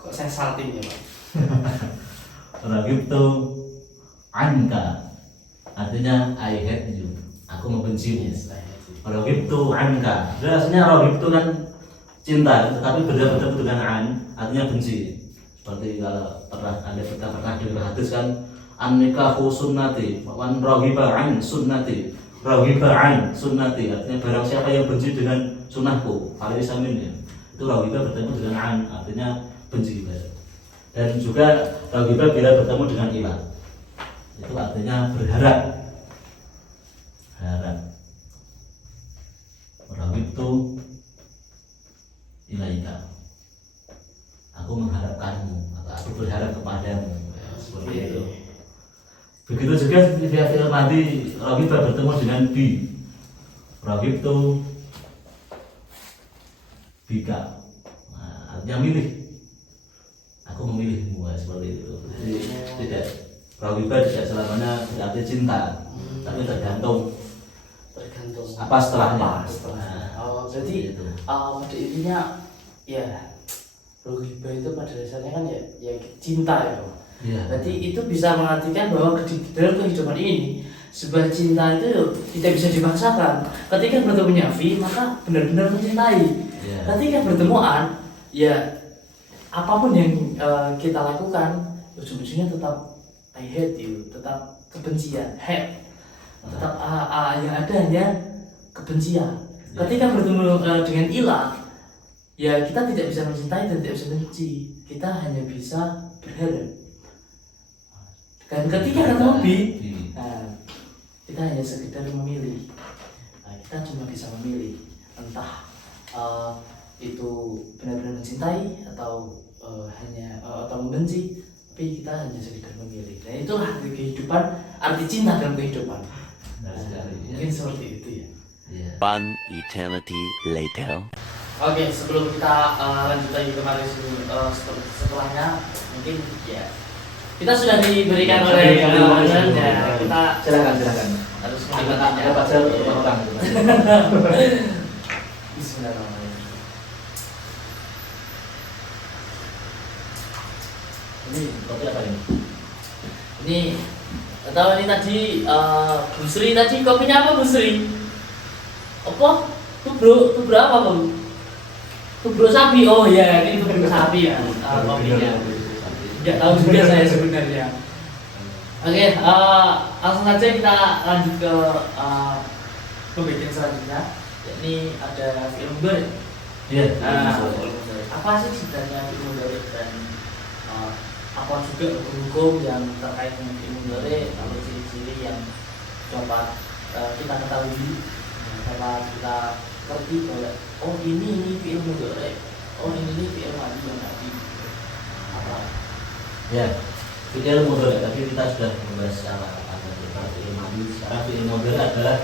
Kok saya salting ya Pak? Rohibtu anka, artinya I hate you, aku membencimu. Rohibtu anka, rasanya rohibtu kan cinta, tetapi beda dengan an, artinya benci. Seperti kalau kita pernah dengar hadis kan, an nikahu sunnati, wan rohiba an sunnati, rohiba an sunnati, artinya barang siapa yang benci dengan sunnahku, falaysa minni. Itu rohiba bertemu dengan an, artinya benci. Dan juga rohiba bila bertemu dengan ilah, itu artinya berharap. Rohibtu ilaika, aku mengharapkanmu atau aku berharap kepadamu, seperti itu. Begitu juga via fi'il madhi rohiba bertemu dengan bi, rohibtu bika, nah, artinya milih, aku memilihmu, seperti itu. Jadi tidak, rohiba tidak selamanya berarti cinta, tapi tergantung apa setelahnya. Jadi itu. pada intinya ya rohiba itu pada dasarnya kan ya cinta ya Pak. Iya. Berarti itu bisa mengartikan bahwa dalam kehidupan ini sebuah cinta itu tidak bisa dipaksakan. Ketika bertemunya fi maka benar-benar mencintai. Iya. Ketika bertemu an ya apapun yang kita lakukan ujung-ujungnya tetap I hate you, tetap kebencian, hate. Tetap yang ada hanya kebencian. Ketika bertemu dengan ilah, ya kita tidak bisa mencintai dan tidak bisa benci. Kita hanya bisa berharap. Dan ketika ketemu bi, kita hanya sekedar memilih. Kita cuma bisa memilih, entah itu benar-benar mencintai atau hanya atau membenci. Tapi kita hanya sekedar memilih. Dan itulah arti kehidupan, arti cinta dalam kehidupan. Mungkin seperti itu ya. One eternity later. Oke, sebelum kita lanjut lagi ke materi setelahnya, mungkin ya kita sudah diberikan oleh dan kita silakan harus ada pasal orang. Bismillahirrahmanirrahim. Ini kopi apa ini? Ini atau ini tadi Bu Sri tadi kopinya apa Bu Sri? Apa? Tubro apa Bang? Tubro sapi. Oh ya, ini tubro sapi ya. Kopinya. Tidak tahu juga saya sebenarnya. Oke, langsung saja kita lanjut ke pembagian selanjutnya. Yakni ada film mudhari. Iya. Apa sih sebenarnya film mudhari dan apa juga hukum yang terkait dengan film mudhari, lalu ciri-ciri yang dapat kita ketahui, dapat kita ngerti bahwa oh ini film mudhari, oh ini film madhi yang tadi apa? Ya, fi'il mudhari tadi kita sudah membahas secara tentang fi'il madhi. Sekarang fi'il mudhari adalah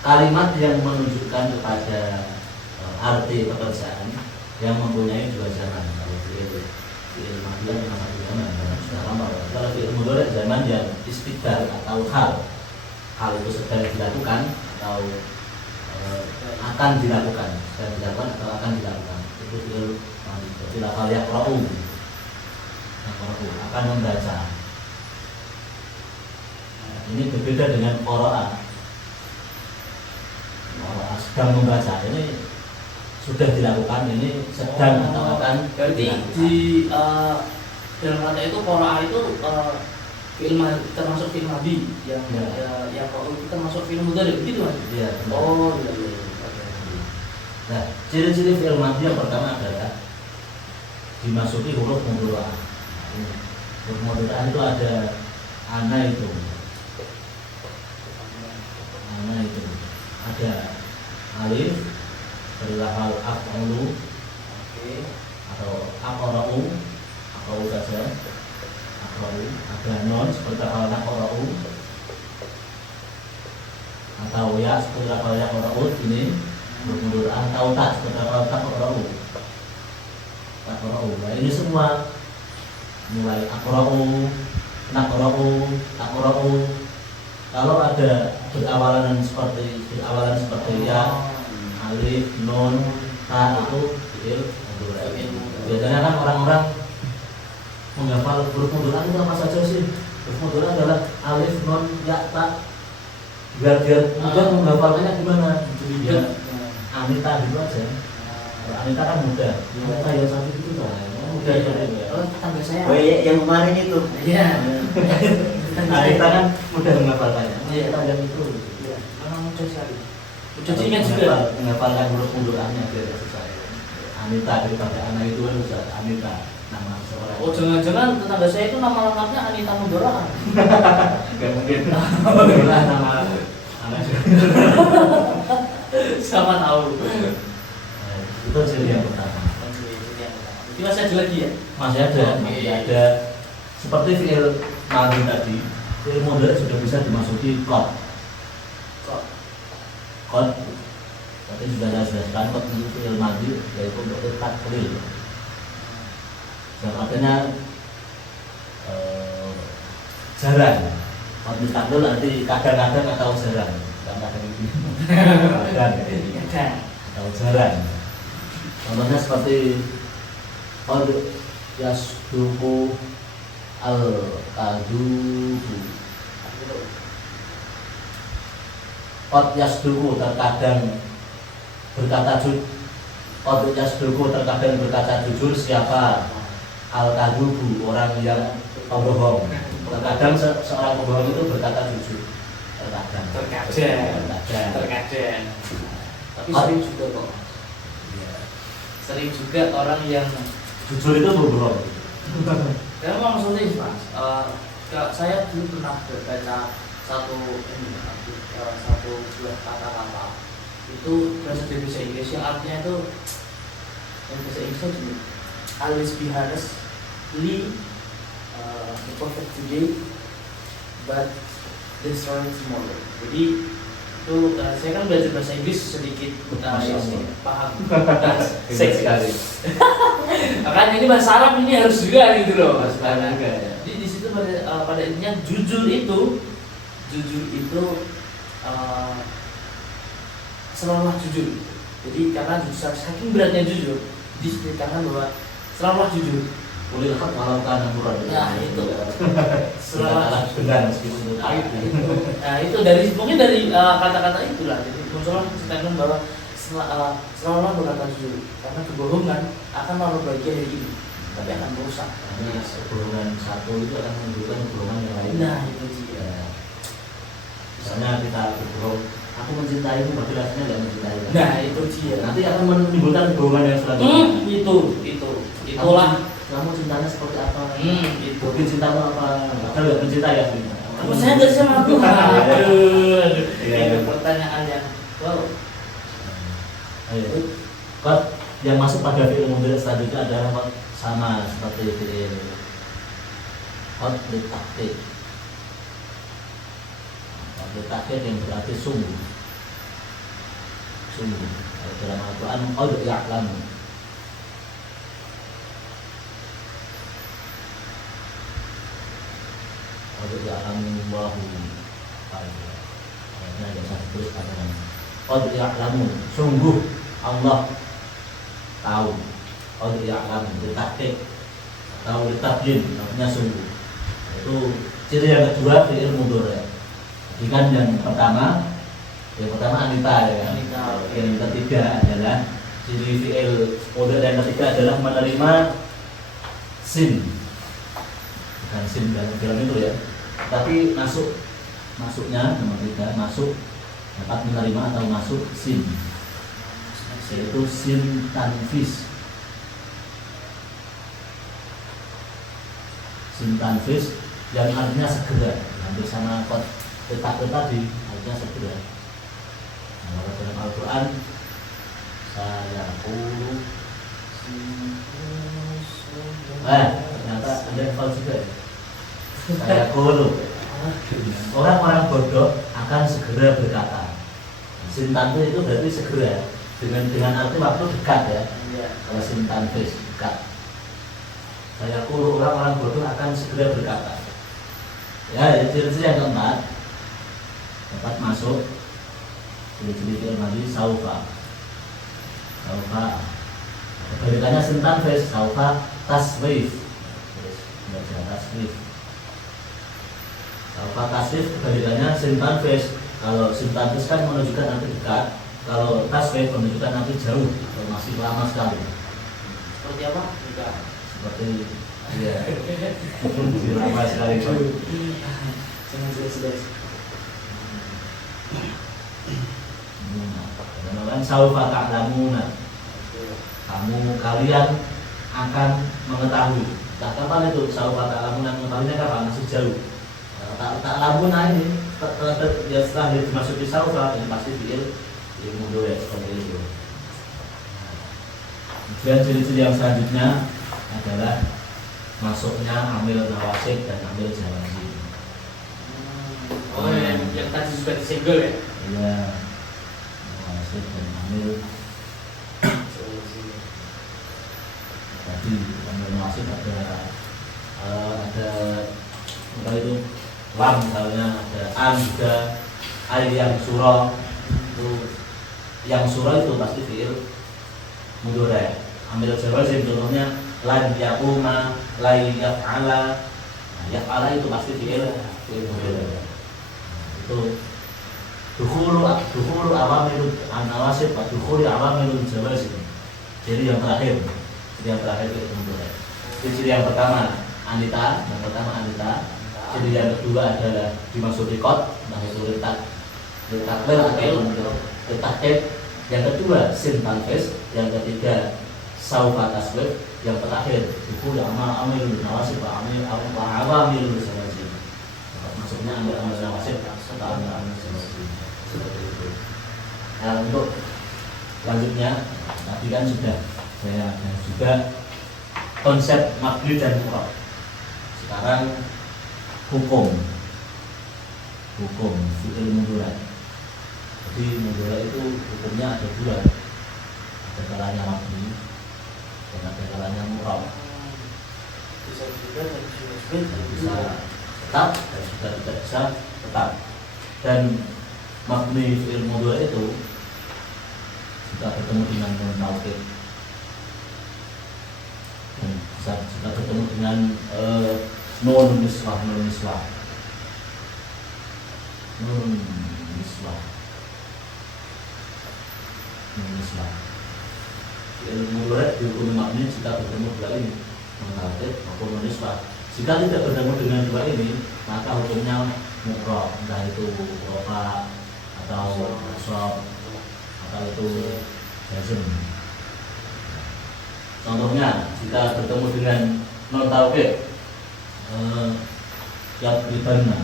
kalimat yang menunjukkan kepada arti pekerjaan yang mempunyai dua zaman. Kalau fi'il madhi yang satu zaman, sudah lama. Kalau fi'il mudhari zaman yang istiqbal atau hal itu sedang dilakukan atau akan dilakukan, sedang dilakukan atau akan dilakukan. Itu fi'il madhi. Jadi lafal yaqra'u, akan membaca. Nah, ini berbeda dengan qara'a. Qara'a sedang membaca, ini sudah dilakukan, ini sedang atau akan. Berarti dilakukan. di dalam kata itu qara'a itu film termasuk film madhi yang yang kalau kita masuk film mudhari begitu Mas? Iya. Benar. Oh iya. Nah, ciri-ciri fi'il madhi yang pertama adalah dimasuki huruf mudhari'ah. Huruf mudhari itu ada ana itu ada alif dari lafal af'ulu atau aqra'u saja aqra'u, ada non seperti lafal naqra'u atau ya seperti lafal yaqra'u ini huruf atau ta seperti lafal taqra'u. Nah, ini semua mulai aqra'u, naqra'u, taqra'u. Kalau ada berawalan seperti ya, alif, nun, ta itu fi'il mudhari. Biasanya kan orang-orang menghafal huruf mudhari itu apa saja sih? Huruf mudhari adalah alif, nun, ya, ta. Biar mudah menghafalnya gimana? Jadi dia Anita gitu aja. Kalau Anita kan mudah. Anita yang satu itu tuh mudah itu. Oh, tetangga saya. Oh iya, yang kemarin itu. Iya. Anita kan mudah menghafalkannya. Iya. Kita yang itu. Iya. Memang mudah sekali. Mudah diingat juga. Menghafalkan huruf mudhari'nya biar susah. Anita daripada anak itu kan susah. Anita nama seorang. Oh, jangan-jangan tetangga saya itu nama lengkapnya Anita Mudora. Gak mungkin. Mudhari nama anak. Siapa tahu. Itu ciri yang pertama. Ini masih ada lagi ya? Masih ada. Seperti fi'il madhi tadi, fi'il mudhari sudah bisa dimasuki qad. Tadi sudah ada jelaskan qad itu fi'il madhi yaitu untuk taklil. Yang artinya jarang. Qad taklil nanti kadang-kadang atau jarang. Kadang-kadang itu. Kadang atau jarang. Contohnya seperti qad yasduqu al-kadzubu. Qad yasduqu terkadang berkata jujur. Qad yasduqu terkadang berkata jujur siapa? Al-kadzubu, orang yang pembohong. Terkadang seorang pembohong itu berkata jujur. Terkadang. Tapi sering juga kok. Sering juga orang yang Jujur itu berbohong. ya memang maksudnya Mas, saya dulu pernah baca satu buah kata-kata itu bahasa Inggris yang artinya itu bahasa Inggrisnya gini, always be honest, the perfect today, but destroy tomorrow. Jadi itu saya kan belajar bahasa Inggris sedikit paham. Seks sekali. Makanya ini bahasa Arab ini harus juga gitu loh Mas. Juga ya. Jadi di situ pada intinya jujur itu selalulah jujur. Jadi karena saking beratnya jujur, diceritakan bahwa selalulah jujur. Boleh dapat walau karena murah. Ya itu. Selalu benar meskipun itu. Nah itu mungkin dari kata-kata itulah. Jadi muncullah statement bahwa selalulah berkata jujur. Karena kebohongan akan merupakan bagian dari ini, tapi akan merusak. Karena kebohongan satu itu akan menunjukkan kebohongan yang lain. Nah itu dia. Misalnya kita berbohong, aku mencintaimu, tapi rasanya tidak mencintai. Nah itu dia. Nanti akan menimbulkan kebohongan yang selanjutnya. Itulah. Kamu cintanya seperti apa? Itu. Mungkin cintamu apa? Padahal nggak mencintai ya. Aku saya nggak sama aku. Aduh. Iya. Itu pertanyaan yang wow. Ayo. Qad yang masuk pada fi'il mudhari selanjutnya adalah qad sama seperti fi'il qad litakid. Qad litakid yang berarti sungguh. Dalam Al-Quran qad ya'lamu. Qad ya'lamu Allahu. Ayatnya ada satu tulis katakan qad ya'lamu, sungguh Allah tahu. Qad ya'lamu ditaktik atau ditabyin artinya sungguh. Itu ciri yang kedua fi'il mudhari. Jadi kan yang pertama Anita ya. Yang ketiga adalah ciri fi'il mudhari yang ketiga adalah menerima sin. Bukan sin dalam film itu ya. Tapi masuknya nomor 3 masuk dapat menerima atau masuk sin, yaitu sin tanfis. sin tanfis yang artinya segera, hampir sama peta di artinya segera. Nah, kalau dalam Al-Quran saya puluh ternyata ada yang false juga ya. Saya puluh orang-orang bodoh akan segera berkata. Sin tanfis itu berarti segera dengan arti waktu dekat ya. Kalau sin tanfis dekat. Saya puluh orang-orang bodoh akan segera berkata. Ya, ciri-ciri yang keempat dapat masuk ciri-ciri fi'il madhi saufa. Kebalikannya sin tanfis, saufa tasrif. Baca tasrif. Saufa tasrif kebalikannya sin tanfis. Kalau sin tanfis kan menunjukkan nanti dekat, kalau tasrif menunjukkan nanti jauh atau masih lama sekali. Seperti apa? Enggak. Seperti iya. Lama sekali. Jangan jelas-jelas. Kan saufa ta'lamuna. Kalian akan mengetahui. Nah, kapan itu saufa ta'lamuna, mengetahuinya kapan? Masih jauh. Ta'lamuna ini ya setelah dimasuki saufa ini pasti fi'il mudhari seperti itu. Kemudian ciri-ciri yang selanjutnya adalah masuknya amil nawasib dan amil jawazim. Oh, yang tadi sudah disenggol ya? Iya. Nawasib dan amil. Tadi amil nawasib ada apa itu? Lam misalnya, ada an juga, ay yang surah itu, yang surah itu pasti fi'il mudhari. Ambil jawazim contohnya lan yaquma, la yaf'ala. Yaf'ala itu pasti fi'il mudhari. Itu dukhulu awamil an-nawasib wa dukhulu awamil jawazim. Jadi yang terakhir itu mudhari. Ciri yang pertama Anita. Jadi yang kedua adalah dimasuki kot, nah itu letak yang kedua sin tanfis, yang ketiga saufa tasrif, yang terakhir itu amil nawasib amil jawazim. Maksudnya amil nawasib atau amil jawazim seperti itu. Nah, untuk selanjutnya tadi kan sudah saya juga konsep mabni dan mu'rab. Sekarang hukum fi'il mudhari. Jadi mudhari itu hukumnya ada dua, ada kalanya mabni dan ada kalanya mu'rab. Bisa juga dan Bisa tetap dan juga tidak bisa tetap. Dan mabni fi'il mudhari itu jika bertemu dengan nun taukid dan jika bertemu dengan nun niswah ilmu mudhari dihukum mabni jika bertemu dua ini, nun taukid maupun nun niswah. Jika tidak bertemu dengan dua ini, maka hukumnya mu'rab, entah itu rofa atau nasab atau itu jazm. Contohnya jika bertemu dengan nun taukid yadribanna,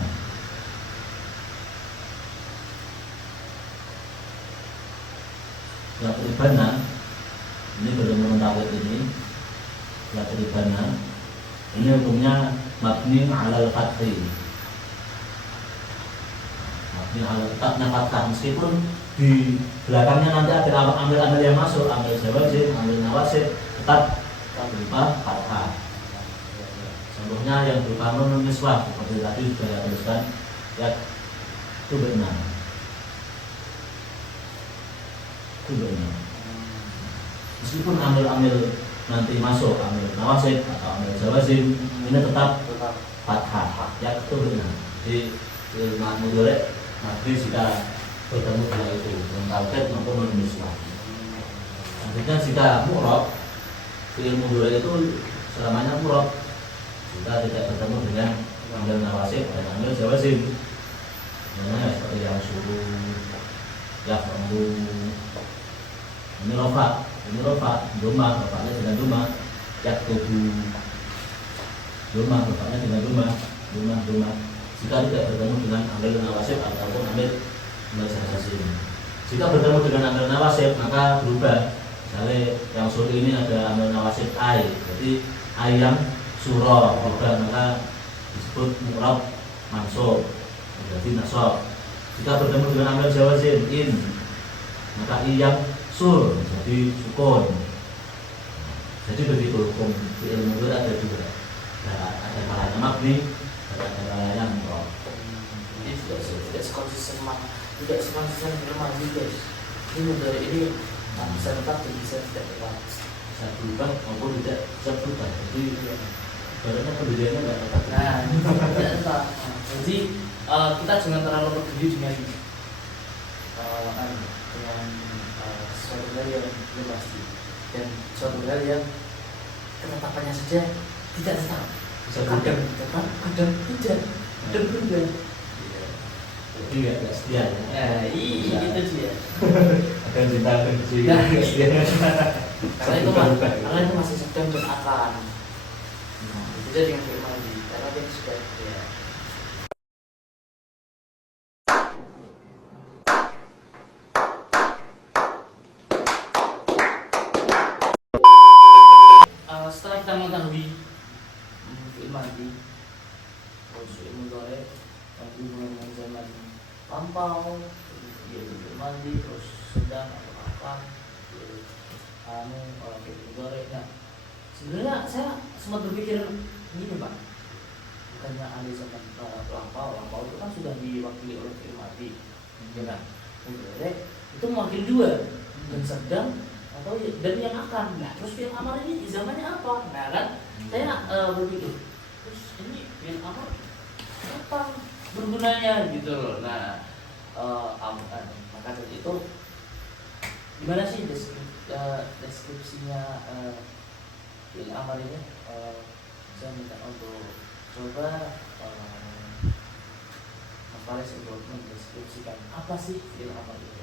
ini bertemu nun taukid ini yadribanna, ini hukumnya mabni alal fathi, mabni alal fathah, meskipun di belakangnya nanti ada ambil yang masuk, ambil jawazim, ambil nawasib, tetap berupa fathah. Contohnya yang berupa nun niswah seperti tadi sudah saya tuliskan, ya itu benar. Meskipun ambil nanti masuk, ambil nawasib atau ambil jawazim, ini tetap fathah, ya itu benar. Jadi ilmu mudhari mabni jika bertemu dengan itu nun taukid maupun nun niswah. Selanjutnya jika mu'rab, fi'il mudhari itu selamanya mu'rab jika tidak bertemu dengan ambil nawasib dan ambil jawazim. Namanya seperti yang suruh, yaf'alu. Ini rofa, doma, rofanya dengan doma, yaktubu, rumah, bapaknya dengan rumah, rumah. Jika tidak bertemu dengan amil nawasib ataupun amil sasin. Jika bertemu dengan amil nawasib maka berubah. Misalnya yang suri ini ada amil nawasib ai, jadi ai yang surah berubah maka disebut mu'rab mansub, jadi nasab. Jika bertemu dengan amil jawazin in, maka i yang sur jadi sukun. Jadi begitu hukum fi'il mudhari ada dua. Ada kalanya mabni, ada kalanya mu'rab. Jadi tidak sekonsisten film mandi guys. Ini mudhari ini bisa tetap dan bisa tidak tetap. Bisa berubah maupun tidak bisa berubah. Jadi ibaratnya pembediannya nggak tetap. Nah, ini tidak tetap. Jadi kita jangan terlalu peduli dengan suatu hal yang belum pasti dan suatu hal yang ketetapannya saja tidak tetap. Kadang tetap, kadang tidak, kadang berubah. Jadi nggak setia ya. Iya, itu dia. Akan cinta akan benci. Nah, Nggak setia. karena itu masih sedang dan akan. Beda dengan film mandi, karena dia sudah ya. Setelah kita mengetahui film mandi, terus film mudhari yang berhubungan dengan zaman lampau, ya film mandi, terus sedang atau akan, kamu film mudhari. Nah, sebenarnya saya sempat berpikir gini Pak, bukannya ada zaman lampau itu kan sudah diwakili oleh film mandi, ya kan? Mudhari itu mewakili dua, dan sedang atau dan yang akan. Nah terus film amar ini di zamannya apa? Nah kan saya berpikir terus ini film amar apa bergunanya gitu loh. Nah maka dari itu gimana sih deskripsinya film amar ini? Saya minta untuk coba Mas Faris untuk mendeskripsikan apa sih film amar itu.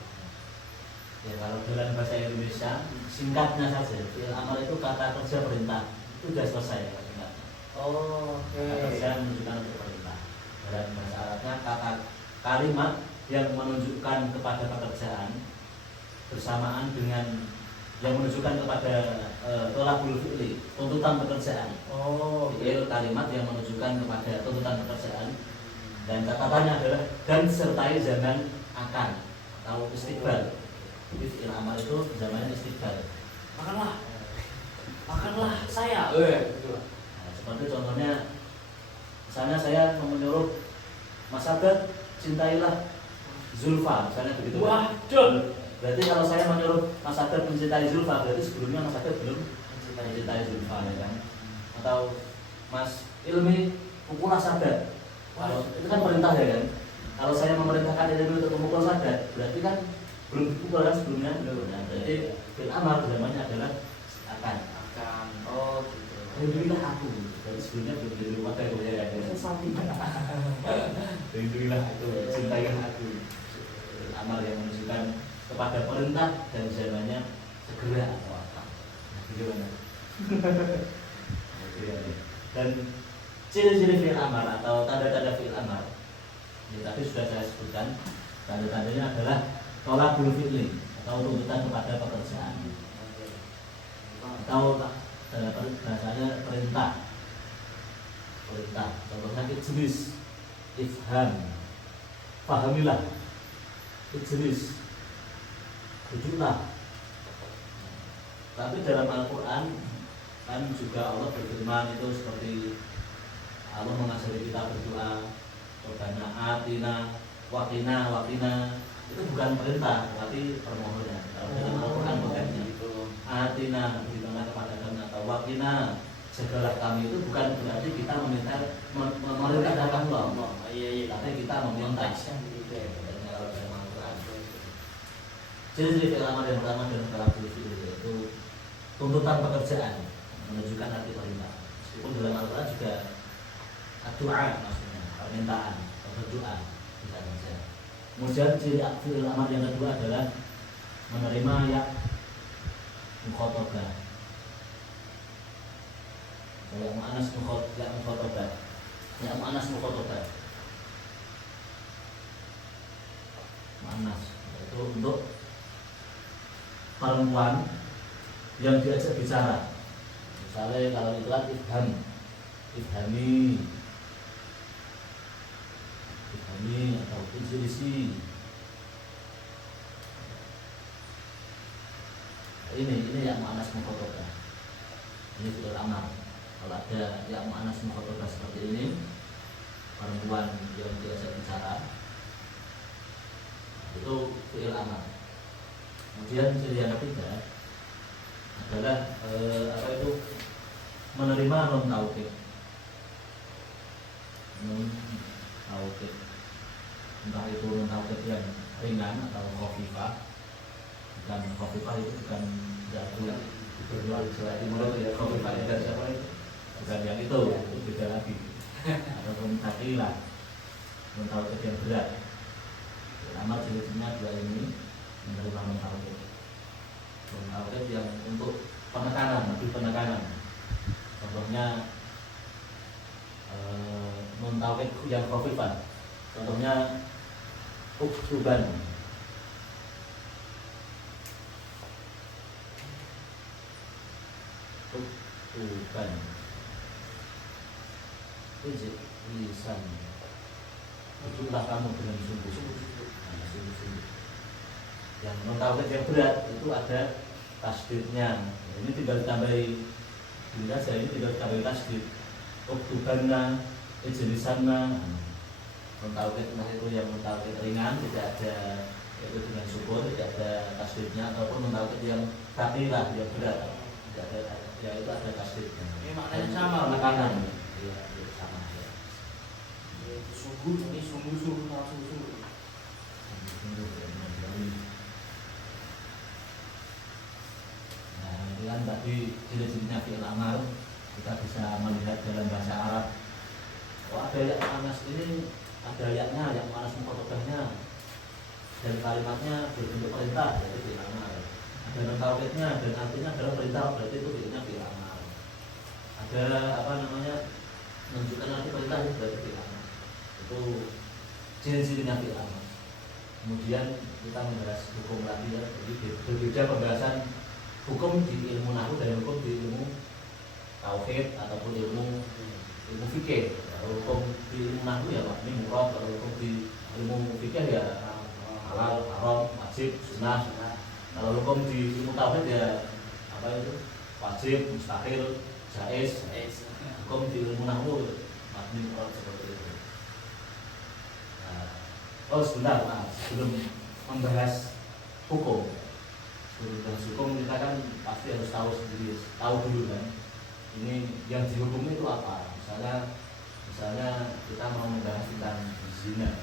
Ya kalau dalam bahasa Indonesia singkatnya saja, fi'il amar itu kata kerja perintah, itu sudah selesai ya singkatnya. Oh, oke. Kata kerja menunjukkan untuk perintah. Dalam bahasa Arabnya kata kalimat yang menunjukkan kepada pekerjaan bersamaan dengan yang menunjukkan kepada tolakul fi'li, tuntutan pekerjaan. Oh, Fi'il kalimat yang menunjukkan kepada tuntutan pekerjaan dan catatannya adalah dan sertai zaman akan atau istiqbal. Jadi fi'il amar itu zamannya istiqbal. makanlah saya. Gitu. Nah, seperti contohnya, misalnya saya menyuruh Mas Abad cintailah Zulfa, misalnya begitu. Waduh. Berarti kalau saya menyuruh Mas Abad mencintai Zulfa, berarti sebelumnya Mas Abad belum mencintai Zulfa, ya kan? Atau Mas Ilmi pukullah Sadat. Kalau itu kan perintah ya kan? Kalau saya memerintahkan Ilmi untuk memukul Sadat, berarti kan belum dipukul kan sebelumnya. Nah, berarti fi'il amar zamannya adalah akan. Oh gitu. Lindungilah aku. Dari sebelumnya belum jadi rumah tangga ya kan. Lindungilah aku, cintailah aku. Fi'il amar yang menunjukkan kepada perintah dan zamannya segera atau apa. Nah, gimana? Dan ciri-ciri fi'il amar atau tanda-tanda fi'il amar ya, tadi sudah saya sebutkan. Tanda-tandanya adalah tolakul fi'li atau tuntutan kepada pekerjaan atau bahasanya perintah. Contohnya ijlis, ifham, pahamilah, ijlis, duduklah. Tapi dalam Al-Quran kan juga Allah berfirman itu seperti Allah mengajari kita berdoa, Rabbana atina wakina itu bukan perintah tapi permohonan. Kalau dalam Al-Quran konteksnya itu atina berikanlah kepada kami atau wakina jagalah kami, itu bukan berarti kita memerintahkan Allah. Iya, tapi kita meminta. Kalau dalam Al-Quran ciri-ciri fi'il amar yang pertama dalam tolakul fi'li yaitu tuntutan pekerjaan, menunjukkan arti perintah. Meskipun dalam Al-Quran juga doa, maksudnya permintaan atau berdoa bisa saja. Kemudian ciri fi'il amar yang kedua adalah menerima ya mukhotabah. Yang mu'anas mukhotobat. Yang mu'anas mukhotobat. Mu'anas itu untuk perempuan yang diajak bicara. Misalnya kalau itu kan ifhami atau insulisi. Ini yang mu'anas mukhotobat. Ini fi'il amar. Kalau ada yang mu'anas mukhotobat seperti ini, perempuan yang diajak bicara, itu fi'il amar. Kemudian ciri yang ketiga adalah menerima non taukid. Entah itu non taukid yang ringan atau khafifah. Bukan khafifah itu bukan jatuh itu Jawa Timur itu ya, khafifah dari siapa itu? Bukan yang itu beda lagi. Ataupun takilah non taukid yang berat. Amar jenisnya dua ini menerima non taukid. Non taukid yang untuk penekanan, lebih penekanan. Contohnya non taukid yang khafifah. Contohnya uktuban. Uktuban. Lisan. Ujunglah kamu dengan sungguh-sungguh. Yang non taukid yang berat itu ada tasdidnya. Ini tinggal ditambahi saja, ini tinggal ditambahi tasdid. Uktubanna, ijlisanna. Non taukid itu yang non taukid ringan, tidak ada itu dengan syukur, tidak ada tasdidnya, ataupun non taukid yang takilah, yang berat, tidak ada, ya itu ada tasdidnya. Ini maknanya sama, penekanan. Iya, sama ya. Sungguh, ini sungguh. Nah, itu kan tadi ciri-cirinya fi'il amar, kita bisa melihat dalam bahasa Arab. Oh, ada yang mu'anas ini, ada ayatnya, yang mu'anas mukhotabahnya, dan kalimatnya berbentuk perintah, berarti fi'il amar. Ada non taukidnya, dan artinya adalah perintah, berarti itu fi'ilnya fi'il amar. Ada menunjukkan arti perintah, itu berarti fi'il amar. Itu ciri-cirinya fi'il amar. Kemudian kita membahas hukum lagi ya, jadi berbeda pembahasan hukum di ilmu nahwu dan hukum di ilmu tauhid ataupun ilmu fikih. Kalau hukum di ilmu nahwu ya mabni murad, kalau hukum di ilmu fikih ya halal, haram, wajib, sunnah. Kalau hukum di ilmu tauhid ya apa itu? Wajib, mustahil, jaiz. Hukum di ilmu nahwu mabni murad seperti itu. Oh sebentar, sebelum membahas hukum, kita kan pasti harus tahu dulu kan. Ini yang dihukum itu apa? Misalnya kita mau membahas tentang zina.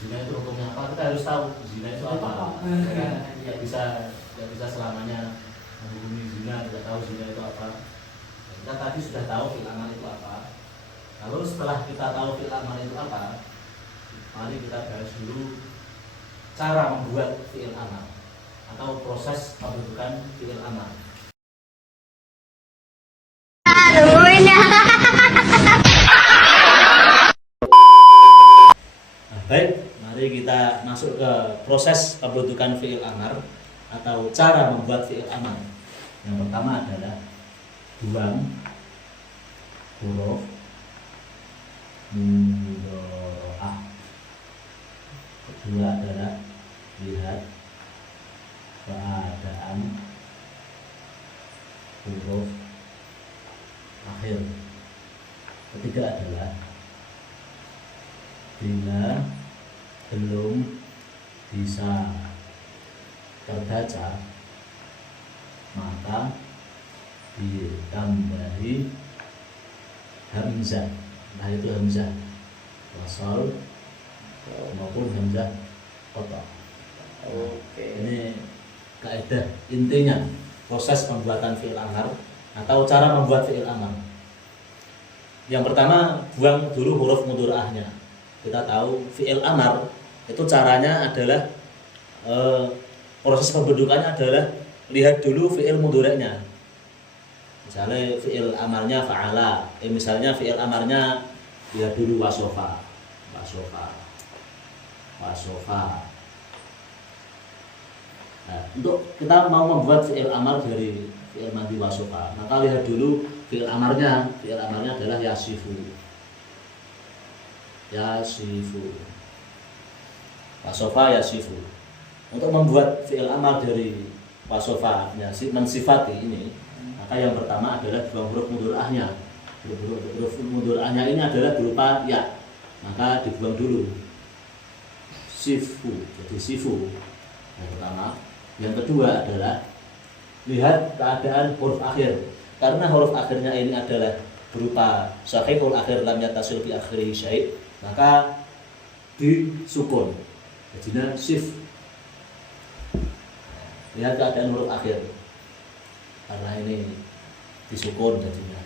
Zina itu hukumnya apa? Kita harus tahu zina itu apa. Tidak bisa selamanya menghukumi zina, tidak tahu zina itu apa. Kita tadi sudah tahu fi'il amar itu apa. Lalu setelah kita tahu fi'il amar itu apa, mari kita bahas dulu cara membuat fi'il amar atau proses pembentukan fi'il amar. Nah, baik, mari kita masuk ke proses pembentukan fi'il amar atau cara membuat fi'il amar. Yang pertama adalah buang huruf mudhari'ah. Kedua adalah lihat keadaan huruf akhir. Ketiga adalah bila belum bisa terbaca maka ditambahi hamzah, nah itu hamzah wasal maupun hamzah qata. Oke. Ini kaidah intinya proses pembuatan fi'il amar atau cara membuat fi'il amar. Yang pertama, buang dulu huruf mudhari'ahnya. Kita tahu fi'il amar itu caranya adalah proses pembentukannya adalah lihat dulu fi'il mudhari'nya. Misalnya fi'il amarnya fa'ala, misalnya fi'il amarnya ya dulu wasofa. Nah, untuk kita mau membuat fi'il amar dari fi'il madhi wasofa, maka lihat dulu fi'il amarnya. Fi'il amarnya adalah yasifu. Wasofa yasifu. Untuk membuat fi'il amar dari wasofa mensifati ini, maka yang pertama adalah buang huruf mudhari'ahnya. Huruf mudhari'ahnya ini adalah berupa ya, maka dibuang dulu. Sifu, jadi sifu yang pertama. Yang kedua adalah lihat keadaan huruf akhir, karena huruf akhirnya ini adalah berupa sahihul akhir lam yatasil bi akhiri syai', maka disukun jadinya sif. Lihat keadaan huruf akhir, karena ini disukun jadinya,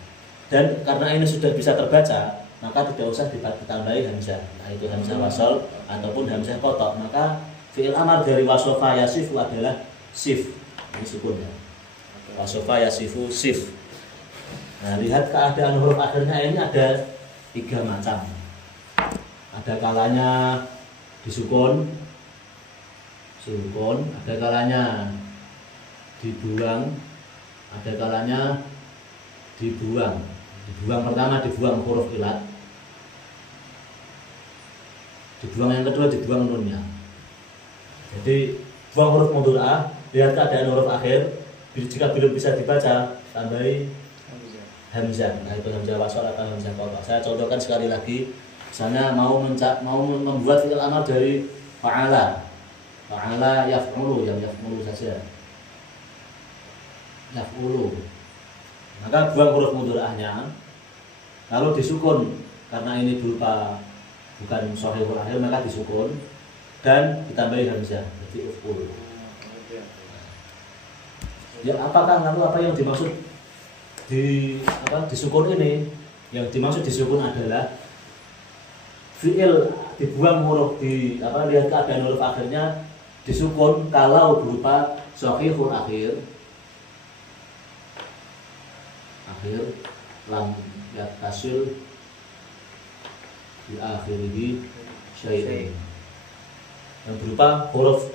dan karena ini sudah bisa terbaca, maka tidak usah ditambahi hamzah, nah itu hamzah wasol ataupun hamzah qata'. Maka fi'il amar dari wasofa yasifu adalah sif, ini sukunnya. Wasofa yasifu sif. Nah, lihat keadaan huruf akhirnya ini ada 3 macam. Ada kalanya disukun, ada kalanya dibuang, ada kalanya dibuang. Dibuang pertama dibuang huruf ilat, dibuang yang kedua dibuang nunnya. Jadi buang huruf mudhari'ah, lihat keadaan huruf akhir, jika belum bisa dibaca tambahi hamzah. Nah itu hamzah wasol atau hamzah qata'. Saya contohkan sekali lagi. Misalnya mau membuat fi'il amar dari fa'ala yaf'ulu, yang yaf'ulu saja, yaf'ulu, maka buang huruf mudhari'ahnya, lalu disukun karena ini berupa bukan shahihul akhir, maka disukun dan ditambahi hamzah jadi uf'ul. Ya, apakah lalu apa yang dimaksud disukun ini? Yang dimaksud disukun adalah fi'il dibuang huruf lihat keadaan huruf akhirnya disukun kalau berupa shahihul akhir lam yattasil di akhirihi syai'in, yang berupa huruf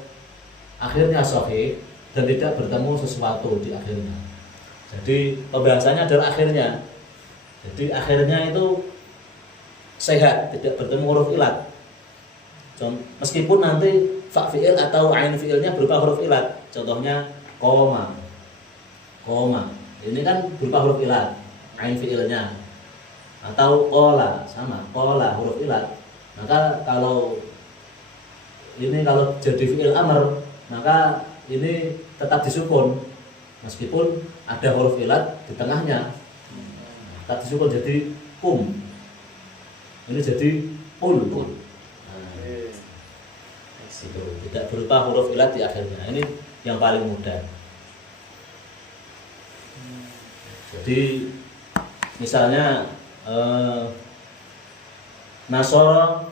akhirnya sahih dan tidak bertemu sesuatu di akhirnya. Jadi pembahasannya adalah akhirnya. Jadi akhirnya itu sehat, tidak bertemu huruf ilat. Meskipun nanti fa fi'il atau ain fi'ilnya berupa huruf ilat. Contohnya koma. Ini kan berupa huruf ilat, ain fi'ilnya. Atau qala, sama, qala huruf ilat. Maka kalau jadi fi'il amr, maka ini tetap disukun meskipun ada huruf ilat di tengahnya. Tetap disukun jadi kum. Ini jadi ul. Itu tidak berupa huruf ilat di akhirnya. Ini yang paling mudah. Jadi misalnya nasoro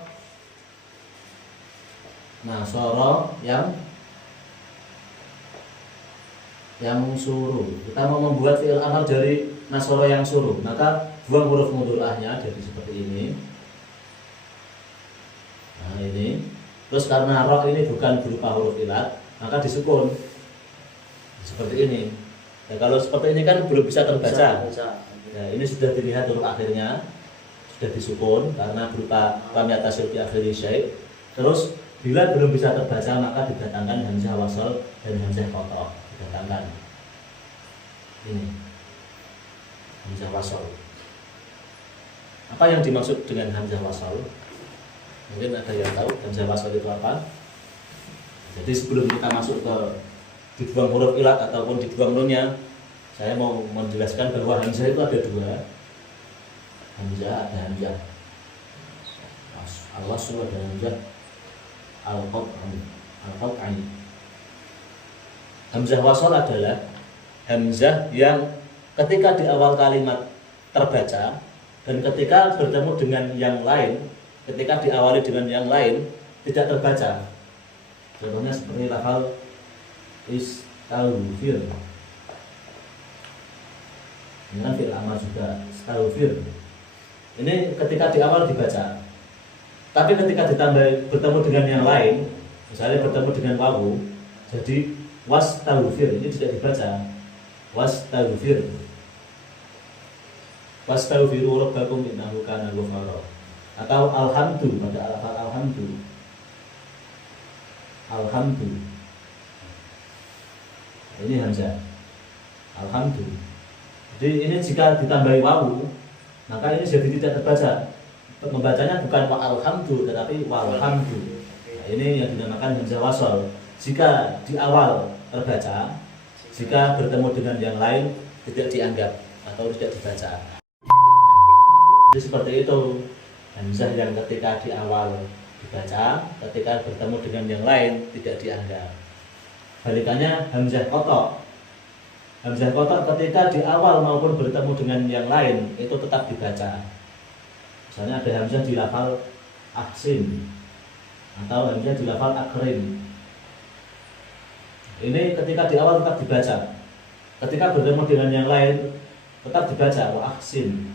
yang suruh. Kita mau membuat fi'il amar dari nasoro yang suruh, maka buang huruf mudhari'ahnya jadi seperti ini. Nah ini, terus karena roh ini bukan berupa huruf ilat, maka disukun seperti ini. Nah, kalau seperti ini kan belum bisa terbaca. Nah, ini sudah dilihat huruf akhirnya sudah disukun karena berupa lam yattasil bi akhiri syai'. Terus bila belum bisa terbaca, maka didatangkan hamzah wasal dan hamzah qata'. Didatangkan ini hamzah wasal. Apa yang dimaksud dengan hamzah wasal? Mungkin ada yang tahu hamzah wasal itu apa? Jadi sebelum kita masuk ke dibuang huruf ilat ataupun dibuang nunnya, saya mau menjelaskan bahwa hamzah itu ada 2. Ada hamzah al-wasl dan hamzah al-qat'i. Hamzah wasal adalah hamzah yang ketika di awal kalimat terbaca dan ketika bertemu dengan yang lain, ketika diawali dengan yang lain tidak terbaca. Contohnya seperti lafal istaghfir. Ini kan fi'il amar juga, astaghfir. Ini ketika di awal dibaca. Tapi ketika ditambah bertemu dengan yang lain, misalnya bertemu dengan wawu, jadi wastaghfir ini tidak dibaca. Wastaghfir. Wastaghfiru rabbakum innahu kana ghaffara. Atau alhamdu pada alhamdu. Alhamdu. Ini hamzah. Alhamdu. Jadi ini jika ditambahi wawu, maka ini jadi tidak terbaca. Membacanya bukan wa alhamdu tetapi walhamdu. Nah, ini yang dinamakan hamzah wasol. Jika di awal terbaca, jika bertemu dengan yang lain tidak dianggap atau tidak dibaca. Jadi seperti itu hamzah yang ketika di awal dibaca, ketika bertemu dengan yang lain tidak dianggap. Balikannya hamzah kotok. Hamzah kotok ketika di awal maupun bertemu dengan yang lain itu tetap dibaca. Misalnya ada hamzah di lafal ahsin atau hamzah di lafal akrim. Ini ketika di awal tetap dibaca. Ketika bertemu dengan yang lain tetap dibaca wa ahsin.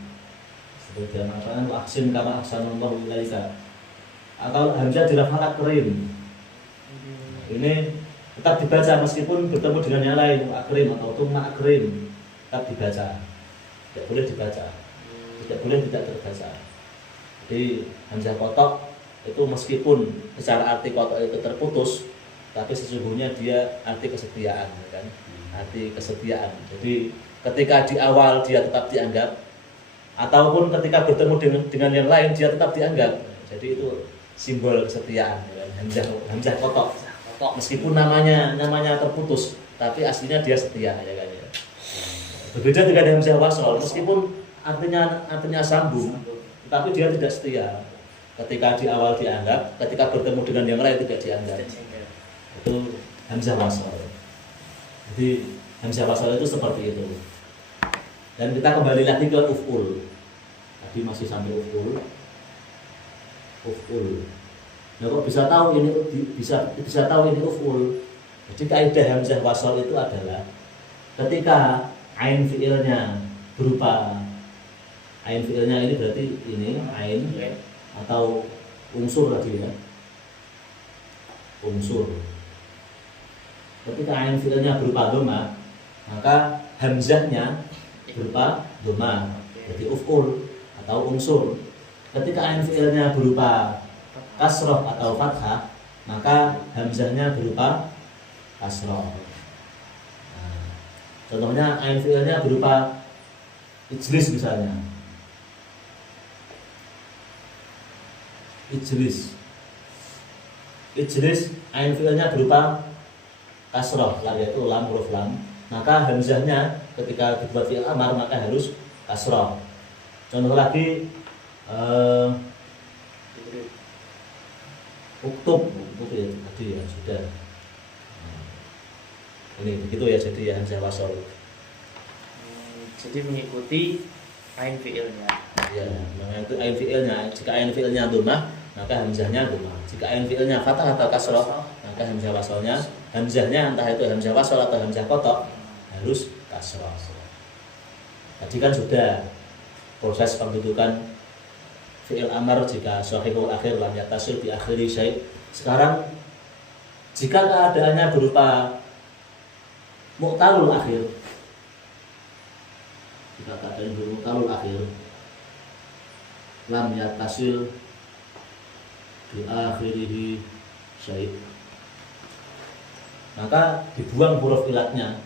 Seperti yang mengatakan wa ahsin kama ahsanallahu ilaika. Atau hamzah di lafal akrim. Ini tetap dibaca meskipun bertemu dengan yang lain akrim atau tumma akrim tetap dibaca, tidak boleh dibaca, tidak boleh tidak terbaca. Jadi hamzah kotok itu meskipun secara arti kotok itu terputus, tapi sesungguhnya dia arti kesetiaan, kan? Arti kesetiaan. Jadi ketika di awal dia tetap dianggap, ataupun ketika bertemu dengan yang lain dia tetap dianggap. Jadi itu simbol kesetiaan, kan? Hamzah kotok. Meskipun namanya terputus, tapi aslinya dia setia, ya kan ya. Berbeda dengan hamzah wasol, meskipun artinya sambung, tapi dia tidak setia. Ketika di awal dianggap, ketika bertemu dengan yang lain tidak dianggap. Itu hamzah wasol. Jadi hamzah wasol itu seperti itu. Dan kita kembali lagi ke uf'ul. Tadi masih sampai uf'ul. Uf'ul. Nah, kok bisa tahu ini bisa tahu ini uf'ul? Jadi kaidah hamzah wasol itu adalah ketika ain fi'ilnya berupa ain fi'ilnya ini berarti ini ain atau unsur tadi ya. Unsur. Ketika ain fi'ilnya berupa dhamma, maka hamzahnya berupa dhamma. Jadi uf'ul atau unsur. Ketika ain fi'ilnya berupa kasroh atau fathah, maka hamzahnya berupa kasroh. Nah, contohnya ain fi'ilnya berupa ijlis misalnya. Ijlis. Ijlis ain fi'ilnya berupa kasroh, yaitu lam huruf lam. Maka hamzahnya ketika dibuat fi'il amar maka harus kasroh. Contoh lagi uktub ya tadi ya sudah. Ini begitu ya, jadi ya hamzah wasol. Jadi mengikuti ain fi'ilnya. Ya, mengikuti ain fi'ilnya. Jika ain fi'ilnya dhammah, maka hamzahnya dhammah. Jika ain fi'ilnya fathah atau kasroh, maka hamzah wasolnya, hamzahnya entah itu hamzah wasol atau hamzah kotok harus kasroh. Tadi kan sudah proses pembentukan fi'il amar jika sahihul akhir lam yattasil bi akhiri syai'. Sekarang jika keadaannya berupa mu'talul akhir, jika keadaan berupa mu'talul akhir lam yattasil bi akhirihi syai', maka dibuang huruf ilatnya.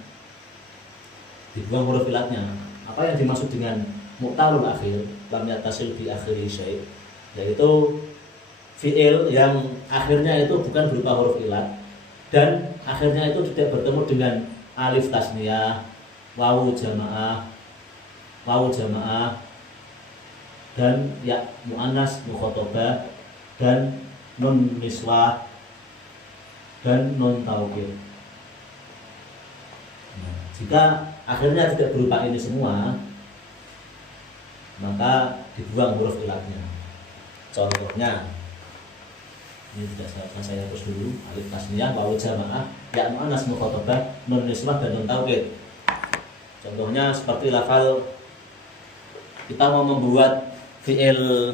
Dibuang huruf ilatnya. Apa yang dimaksud dengan mu'talul akhir lam yattasil bi akhiri syai', yaitu fi'il yang akhirnya itu bukan berupa huruf ilat dan akhirnya itu tidak bertemu dengan alif tasniyah, wawu jamaah dan ya muannas mukhatabah dan nun niswah dan nun taukid. Nah, jika akhirnya tidak berupa ini semua, maka dibuang huruf ilatnya. Contohnya, ini tidak saya hapus dulu. Alif tasniyah, wawu jamaah, ya muannas mukhatabah, nun niswah dan nun taukid. Contohnya seperti lafal kita mau membuat fi'il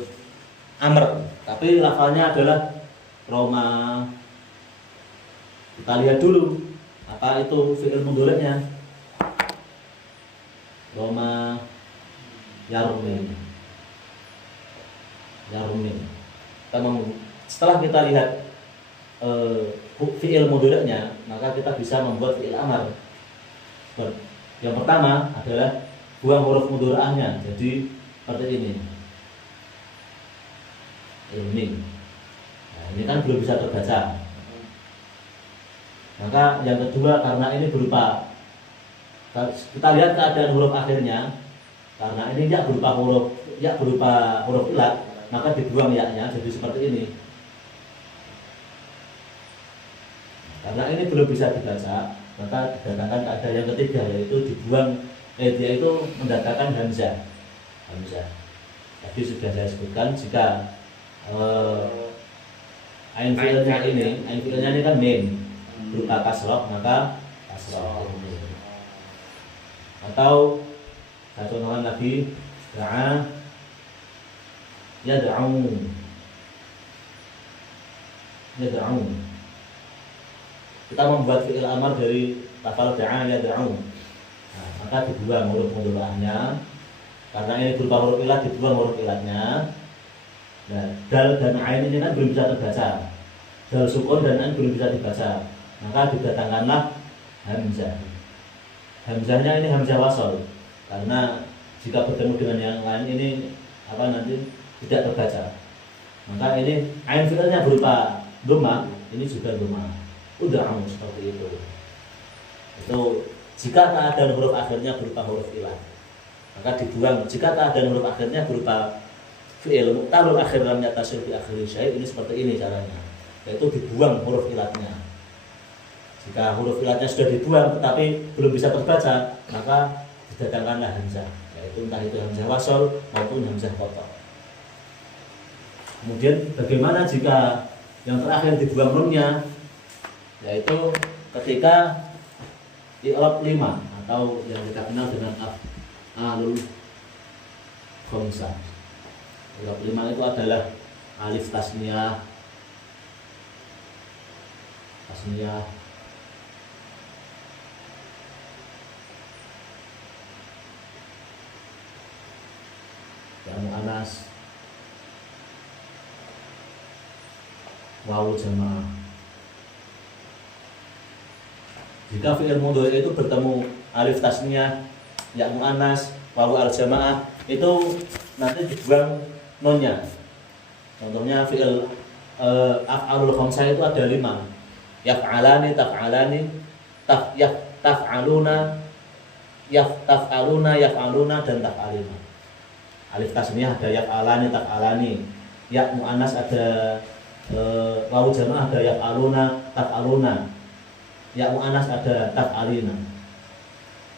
amr, tapi lafalnya adalah roma. Kita lihat dulu apa itu fi'il mudhari'nya. Roma yarmin. Setelah kita lihat fi'il mudhari'nya, maka kita bisa membuat fi'il amr. Yang pertama adalah buang huruf mudhari'ahnya, jadi seperti ini. Nah, ini kan belum bisa terbaca. Maka yang kedua, karena ini berupa, kita lihat keadaan huruf akhirnya, karena ini ya berupa huruf ilat, maka dibuang ya-nya jadi seperti ini. Karena ini belum bisa dibaca, maka didatangkan keadaan yang ketiga, yaitu dibuang, dia itu mendatangkan hamzah. Tadi sudah saya sebutkan, jika ain fi'ilnya ini kan mim berupa kasroh, maka kasroh. Atau satu contohan lagi, da'a yad'u. Kita membuat fi'il amar dari lafal da'a yad'u. Nah, maka dibuang huruf mudhari'ahnya. Karena ini berupa huruf ilat, dibuang huruf ilatnya. Nah, dal dan ain ini kan belum bisa terbaca. Dal sukun dan ain belum bisa dibaca. Maka didatangkanlah hamzah. Hamzahnya ini hamzah wasol. Karena jika bertemu dengan yang lain ini nanti tidak terbaca. Maka ini ain fi'ilnya berupa dhamma, ini juga dhamma. Udah seperti itu. Itu jika keadaan huruf akhirnya berupa huruf ilat, maka dibuang. Jika keadaan huruf akhirnya berupa fi'il mu'talul akhir lam yatasil fi akhiri syai', ini seperti ini caranya, yaitu dibuang huruf ilatnya. Jika huruf ilatnya sudah dibuang tetapi belum bisa terbaca, maka didatangkanlah hamzah, yaitu entah itu hamzah wasol maupun hamzah qata'. Kemudian bagaimana jika yang terakhir dibuang nunnya, yaitu ketika i'rab 5 atau yang kita kenal dengan af'alul khamsah. I'rab 5 itu adalah alif tasniyah, ya mu'annas, wawu jamaah. Jika fi'il mudhari itu bertemu alif tasniyah, ya mu'annas, wawu al jamaah, itu nanti dibuang nunnya. Contohnya fi'il af'alul khamsah itu ada 5. Yaf'alani, taf'alani, taf'aluna, yaf'aluna dan taf'alina. Alif tasniyah ada yaf'alani, taf'alani. Ya mu'annas ada wawu jamaah ada yaf'aluna, taf'aluna. Ya mu'annas ada taf'alina.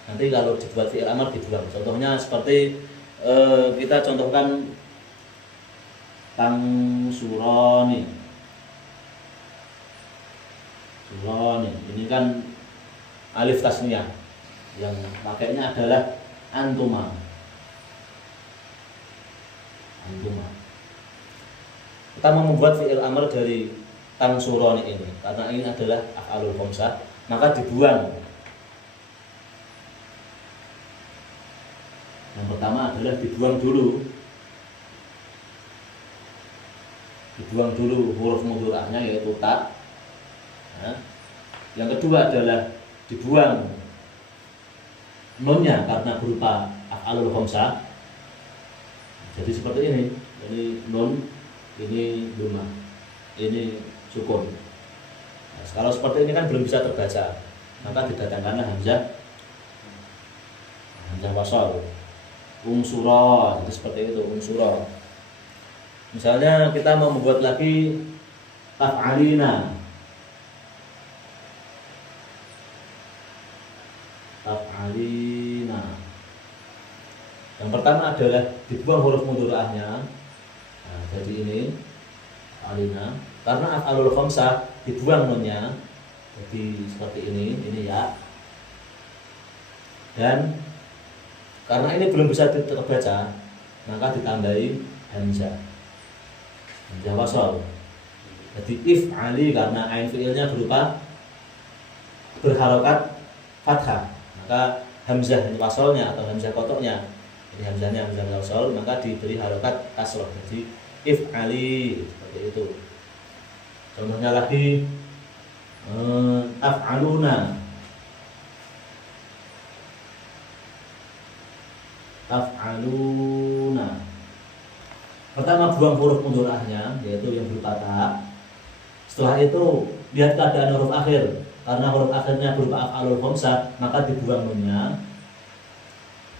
Nanti kalau dibuat fi'il amar dibuang. Contohnya seperti kita contohkan suroni. Ini kan alif tasniyah, yang pakainya adalah antuma. Kita mau membuat fi'il amr dari suroni ini, karena ini adalah af'alul khamsah, maka dibuang. Yang pertama adalah dibuang dulu huruf mudhari'ahnya, yaitu ta. Nah, yang kedua adalah dibuang nunnya karena berupa af'alul khamsah. Jadi seperti ini. Ini nun, ini dhamma, ini sukun. Nah, kalau seperti ini kan belum bisa terbaca, maka didatangkanlah hamzah wasal. Unsura, jadi seperti itu, unsura. Misalnya kita mau membuat lagi taf'alina. Yang pertama adalah dibuang huruf mudhari'ahnya. Nah, jadi ini alina. Karena af'alul khamsah dibuang nunnya. Jadi seperti ini ya. Dan karena ini belum bisa terbaca, maka ditambahi hamzah wasol. Jadi if'ali karena ain fi'ilnya berupa berharokat fathah, maka hamzah wasolnya atau hamzah kotoknya, ini hamzahnya hamzah wasol, maka diberi harokat kasroh. Jadi if'ali seperti itu. Contohnya lagi taf'aluna, taf'aluna. Pertama buang huruf mudhorahnya yaitu yang berupa ta. Setelah itu lihat keadaan huruf akhir. Karena huruf akhirnya berupa af'alul khamsah, maka dibuang nunnya.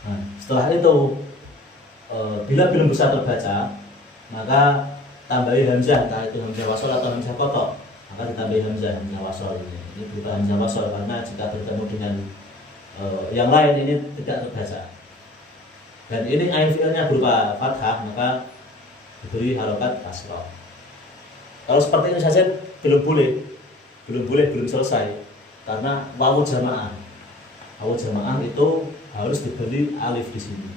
Nah, setelah itu bila belum bisa terbaca, maka tambahi hamzah, entah itu hamzah wasol atau hamzah kotok. Maka ditambahi hamzah wasol. Ini berupa hamzah wasol karena jika bertemu dengan yang lain ini tidak terbaca. Dan ini ain fi'ilnya berupa fathah, maka diberi harokat kasroh. Kalau seperti ini saja belum boleh, belum selesai, karena wawu jamaah. Wawu jamaah itu harus diberi alif di sini,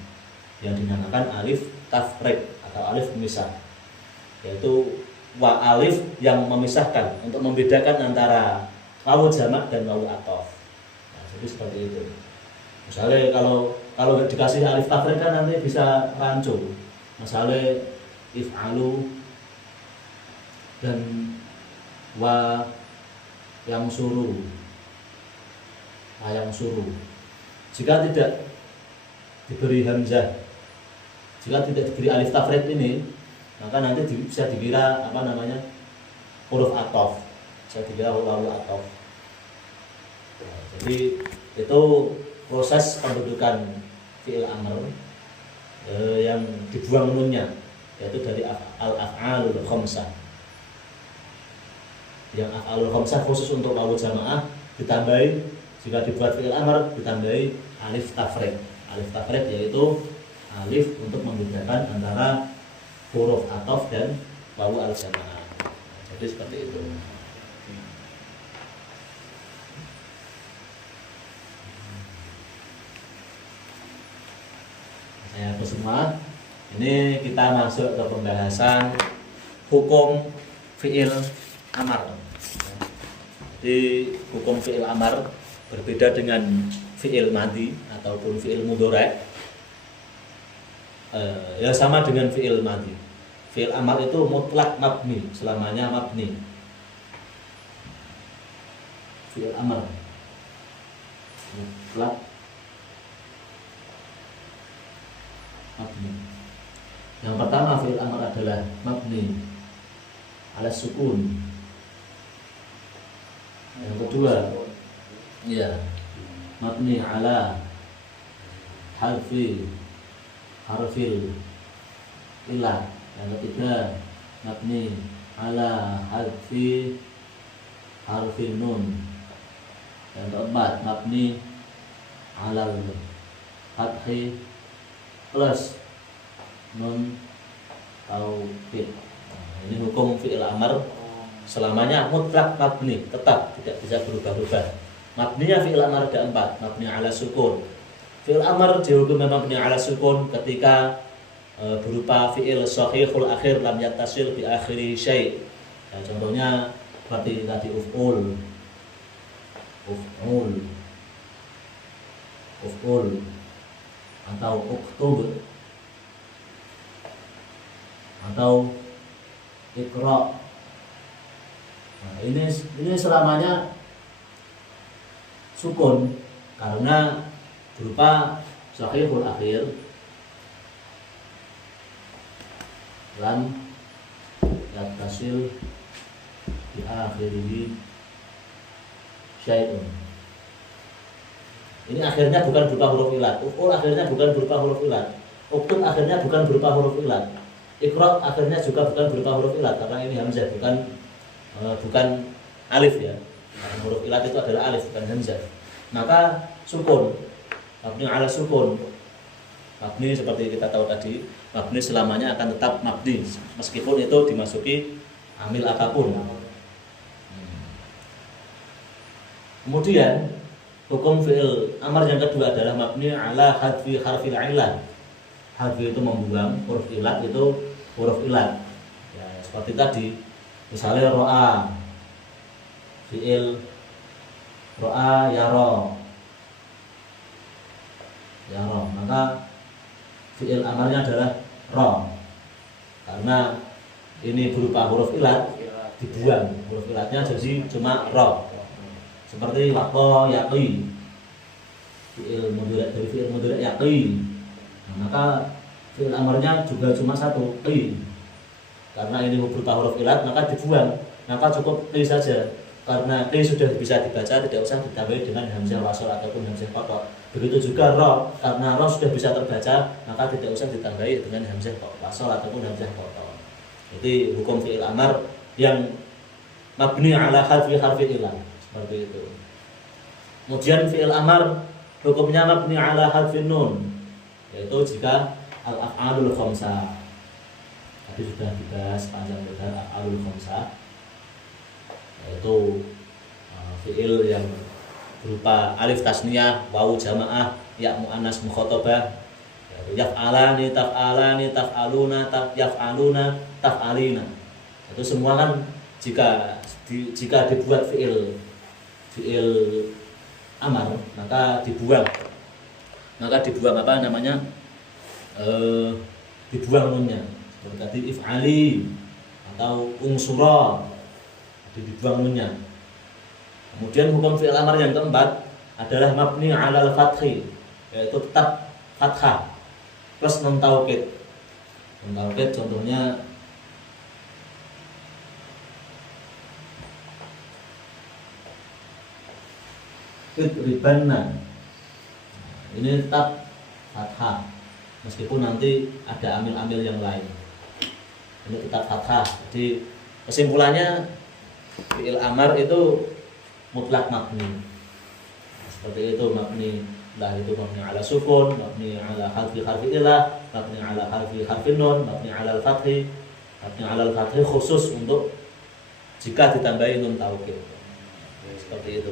yang dinamakan alif tafriq atau alif pemisah, yaitu wa alif yang memisahkan untuk membedakan antara wawu jamak dan wawu athof. Nah, jadi seperti itu. Misalnya kalau dikasih alif tafriq kan nanti bisa rancu. Misalnya if'alu dan wa yang suruh, jika tidak diberi hamzah, jika tidak diberi alif tafriq ini, maka nanti bisa dikira huruf athof, bisa dikira wawu athof. Nah, jadi itu proses pembentukan fi'il amr yang dibuang nunnya, yaitu dari al-af'alul khamsah. Yang af'alul khamsah khusus untuk wawu jamaah ditambahi, jika dibuat fi'il amr ditambahi alif tafriq. Alif tafriq yaitu alif untuk membedakan antara huruf athof dan wawu al-jamaah. Jadi seperti itu. Saya semua. Ini kita masuk ke pembahasan hukum fi'il amar. Jadi hukum fi'il amar berbeda dengan fi'il madhi ataupun fi'il mudhari'. Ya sama dengan fi'il madhi. Fi'il amar itu mutlak mabni, selamanya mabni. Fi'il amar mutlak mabni. Yang pertama fi'il amr adalah mabni ala sukun. Yang kedua mabni ala harfil ilah. Yang ketiga mabni ala harfil nun. Yang keempat mabni ala fathi plus nun taukid. Nah, ini hukum fi'il amr selamanya mutlak mabni, tetap tidak bisa berubah-ubah. Mabninya fi'il amr ada 4, mabni ala sukun. Fi'il amr dihukum mabni ala sukun ketika berupa fi'il shahihul akhir lam yattasil bi akhiri syai'. Nah, contohnya seperti tadi uf'ul atau uktub atau iqra. Nah, ini selamanya sukun karena berupa shahihul akhir lam yattasil di akhirih syai'un. Ini akhirnya bukan berupa huruf ilat. Uf'ul akhirnya bukan berupa huruf ilat. Uktub akhirnya bukan berupa huruf ilat. Iqra akhirnya juga bukan berupa huruf ilat karena ini hamzah, bukan alif ya. Karena huruf ilat itu adalah alif bukan hamzah. Maka sukun, mabni ala sukun. Mabni seperti kita tahu tadi, mabni selamanya akan tetap mabni meskipun itu dimasuki amil apapun. Kemudian hukum fi'il amar yang kedua adalah mabni ala hadfi harfil ilah. hadfi itu membuang, huruf ilat itu huruf ilat. Ya, seperti tadi, misalnya ro'a, fi'il ro'a yaro, yaro, maka fi'il amalnya adalah ro, karena ini berupa huruf ilat dibuang, huruf ilatnya jadi cuma ro. Seperti waqo yaqi, fi'il mudhari dari fi'il mudhari yaqi, nah, maka fi'il amarnya juga cuma satu, qi. Karena ini berupa huruf ilat maka dibuang, maka cukup qi saja. Karena qi sudah bisa dibaca, tidak usah ditambahi dengan hamzah wasl ataupun hamzah qata. Begitu juga ro, karena ro sudah bisa terbaca, maka tidak usah ditambahi dengan hamzah wasl ataupun hamzah qata. Itu hukum fi'il amar yang mabni ala harfi ilah, seperti itu. Kemudian fi'il amar hukumnya mabni ala harfi nun, yaitu jika al-af'alul khamsah. Tadi sudah dibahas panjang lebar al-af'alul khamsah, yaitu fi'il yang berupa alif tasniyah, wawu jamaah, ya muannas mukhatabah, yaf'alani, taf'alani, taf'aluna, yaf'aluna, taf'alina. Itu semua kan jika dibuat fi'il amar maka dibuang apa namanya, dibuang nunnya. Seperti tadi if'ali atau unsura, dibuang nunnya. Kemudian hukum fi'il amar yang keempat adalah mabni 'alal fathi, yaitu tetap fathah plus nun taukid. Nun taukid contohnya idribanna, ini tetap fathah meskipun nanti ada amil-amil yang lain. Ini tetap fathah. Jadi kesimpulannya fi'il amar itu mutlak mabni. Seperti itu, mabni lah itu mabni ala sukun, mabni ala harfi ilah, mabni ala harfi nun, mabni ala al-fathi. Mabni ala al-fathi khusus untuk jika ditambahi nun taukid. Seperti itu.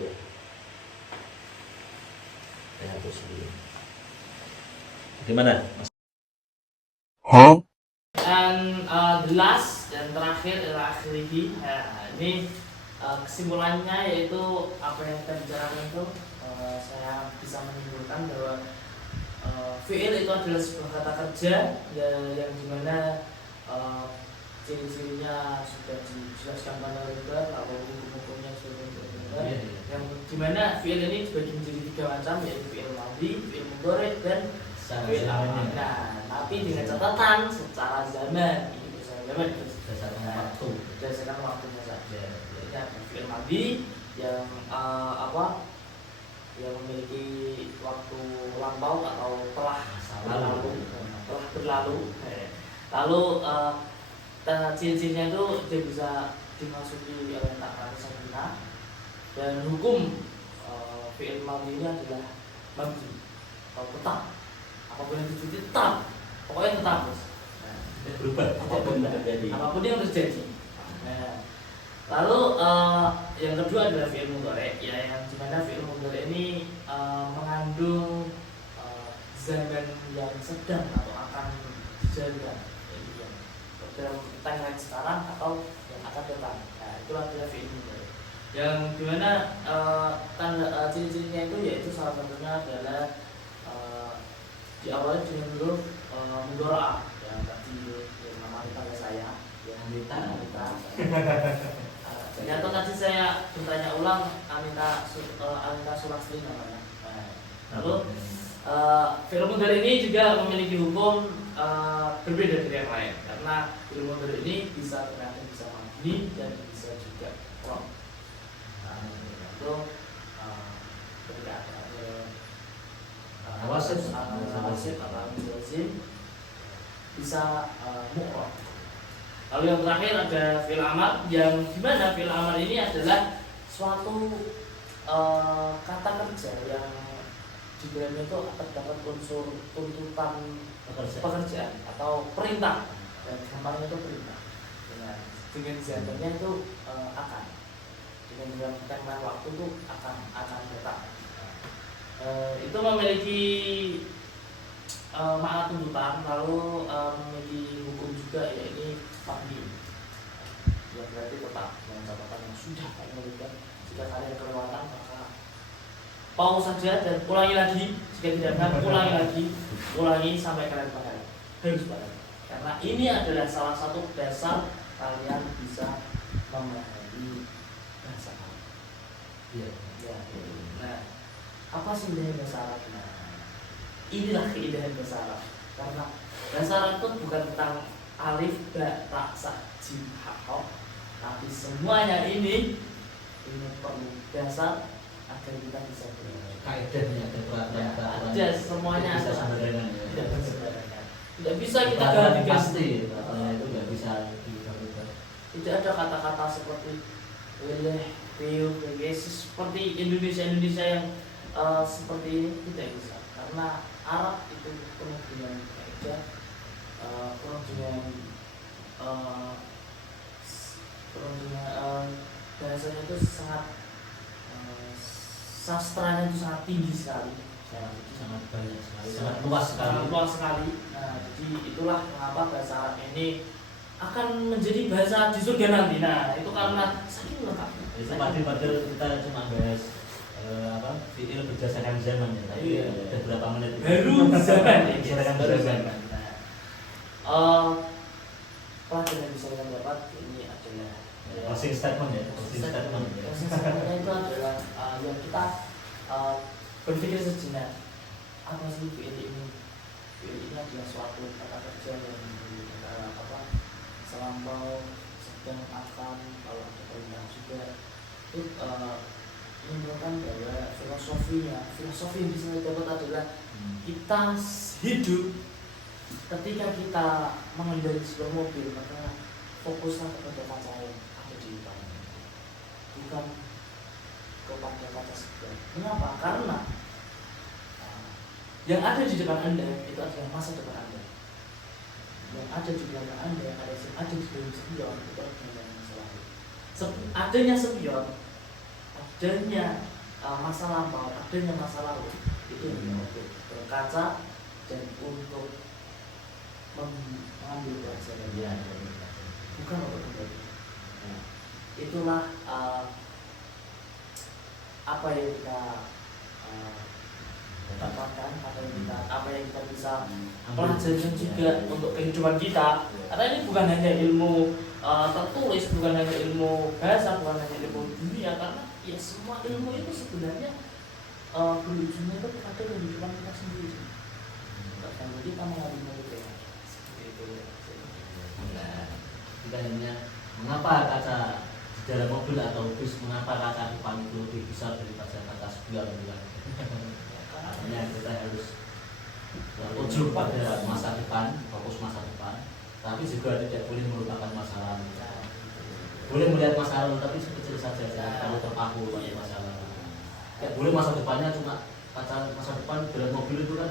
Ya, terus gimana? Dan the last dan terakhir adalah akhirihi. Ini kesimpulannya yaitu apa yang kita bicarakan itu, saya bisa menyimpulkan bahwa fi'il itu adalah sebuah kata kerja yang dimana ciri-cirinya sudah dijelaskan pada lebar, atau hukum-hukumnya sudah dijelaskan. Yang dimana fi'il ini dibagi menjadi 3 macam, yaitu fi'il madhi, fi'il mudhari, dan fi'il amar. Nah, tapi dengan catatan secara zaman, berdasarkan waktunya saja. Jadi fi'il madhi yang yang memiliki waktu lampau atau telah berlalu. Lalu ciri-cirinya itu dia bisa dimasuki oleh kata sakinah, dan hukum fi'il madhi ini adalah mabni atau tetap. Apapun yang terjadi tetap, pokoknya tetap. Berubah apapun yang terjadi. Nah, lalu yang kedua adalah fi'il mudhari, ya, yang dimana fi'il mudhari ini mengandung zaman yang sedang atau akan dijalankan, dalam timeline sekarang atau yang akan datang. Nah, itu adalah fi'il mudhari, yang dimana ciri-cirinya itu yaitu salah satunya adalah diawali dengan huruf mudhari'ah, yang tadi nama tangga saya, yang Anita. Ternyata tadi saya bertanya ulang, Anita Sulastri namanya. Lalu fi'il mudhari ini juga memiliki hukum berbeda dari yang lain, karena fi'il mudhari ini bisa terkadang bisa mabni dan bisa juga rom. Itu ketika ada wasif atau lazim bisa mu'rab. Lalu yang terakhir ada fi'il amar, yang dimana fi'il amar ini adalah suatu kata kerja yang di dalamnya itu terdapat unsur tuntutan pekerjaan atau perintah, dan gampangnya itu perintah. Dengan zamannya itu akan, dengan dalam waktu itu akan datang. Itu memiliki makna tuntutan, lalu memiliki hukum juga, yaitu mabni. Ya berarti tetap dengan catatan yang sudah kami berikan. Jika kalian kelewatan maka pause saja dan ulangi lagi. Jika tidak paham ulangi sampai kalian paham. Harus paham. Karena ini adalah salah satu dasar kalian bisa memahami bahasa Arab. Iya. Ya. Nah, apa sih indahnya bahasa Arab? Nah, inilah keindahan bahasa Arab. Karena bahasa Arab itu bukan tentang alif, ba, ta, sa, jim, ha, ho, tapi semuanya ini perlu dasar agar kita bisa belajar. Kaidahnya ada peraturan. Ada semuanya bisa ada. sembarangan ya. Tidak bisa sembarangan. Tidak bisa kita Peraturan gantikan. pasti, peraturan itu nggak bisa diubah-ubah. Tidak ada kata-kata seperti leleh, piu, seperti Indonesia yang seperti ini tidak bisa. Karena Arab itu penuh dengan kaidah, penuh dengan bahasanya itu sangat sastranya itu sangat tinggi sekali. Sangat banyak sekali, sangat luas sekali. Sangat luas sekali. Nah, jadi itulah mengapa bahasa Arab ini akan menjadi bahasa di surga nanti. Nah, itu karena saking lengkapnya. Itu padahal kita cuma bahas fiil berdasarkan zaman ya, tapi Iya. ada berapa menit Baru zaman ya, berdasarkan baru zaman. zaman. Pelajaran yang bisa kita dapat ini adalah Closing statement ya, closing statement ya. Closing statement itu adalah yang kita berpikir sejenak, apa sih fiil ini? Fiil ini adalah suatu kata kerja yang selampau, sedang, akan, kalau ada perintah juga. Itu menunjukkan bahwa filosofi yang bisa kita dapat adalah kita hidup ketika kita mengendarai sebuah mobil, maka fokuslah kepada kaca yang ada di depan, bukan kepada kaca sebelah. Mengapa? Karena yang ada di depan Anda itu adalah masa depan Anda. Yang ada di belakang Anda, yang ada di dalam spion itu adalah masa lalu. Adanya spion, adanya masa lampau, adanya masa lalu itu untuk berkaca dan untuk mengambil pelajaran, bukan untuk kembali. Nah, itulah apa yang kita dapatkan, apa yang kita bisa pelajari juga untuk kehidupan kita. Karena ini bukan hanya ilmu tertulis, bukan hanya ilmu bahasa, bukan hanya ilmu dunia, karena ya semua ilmu itu sebenarnya berujungnya itu pada kehidupan kita sendiri. Dan kita mengalami itu seperti itu. Nah, kita hanya mengapa kaca di dalam mobil atau bus, mengapa kaca depan itu lebih besar daripada kaca spion juga. Artinya kita harus berujung pada masa depan, fokus masa depan, tapi juga tidak boleh melupakan masa lalu. Boleh melihat masa lalu tapi sekecil saja, jangan terlalu terpaku pada masa lalu. Tidak boleh masa depannya cuma kaca masa depan dalam mobil itu kan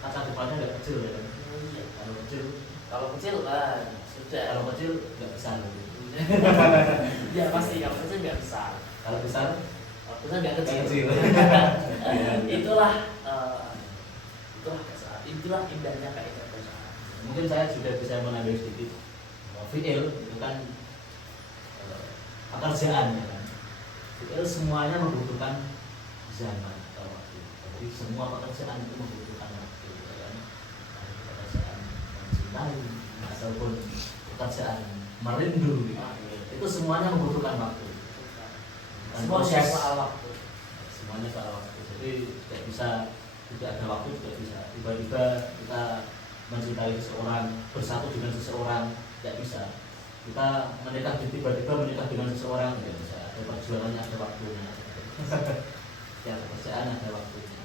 kaca depannya nggak kecil ya kan. Kalau kecil Sudah. kalau kecil nggak besar gitu. Ya pasti kalau kecil nggak besar. Kalau besar Nggak kecil. Itulah itulah indahnya kaidah bahasa Arab. Mungkin saya juga bisa mengambil sedikit fiil itu kan pekerjaan ya kan. Fiil semuanya membutuhkan zaman atau waktu. Jadi semua pekerjaan itu membutuhkan waktu ya kan. Pekerjaan mencintai ataupun pekerjaan merindu itu semuanya membutuhkan waktu. Dan Semuanya soal waktu. Semuanya soal waktu. Jadi tidak bisa tidak ada waktu, tidak bisa tiba-tiba kita mencintai seseorang, bersatu dengan seseorang, tidak bisa. Kita menikah tiba-tiba menikah dengan seseorang, tidak bisa. Ada perjuangannya, ada waktunya. Setiap pekerjaan ada waktunya.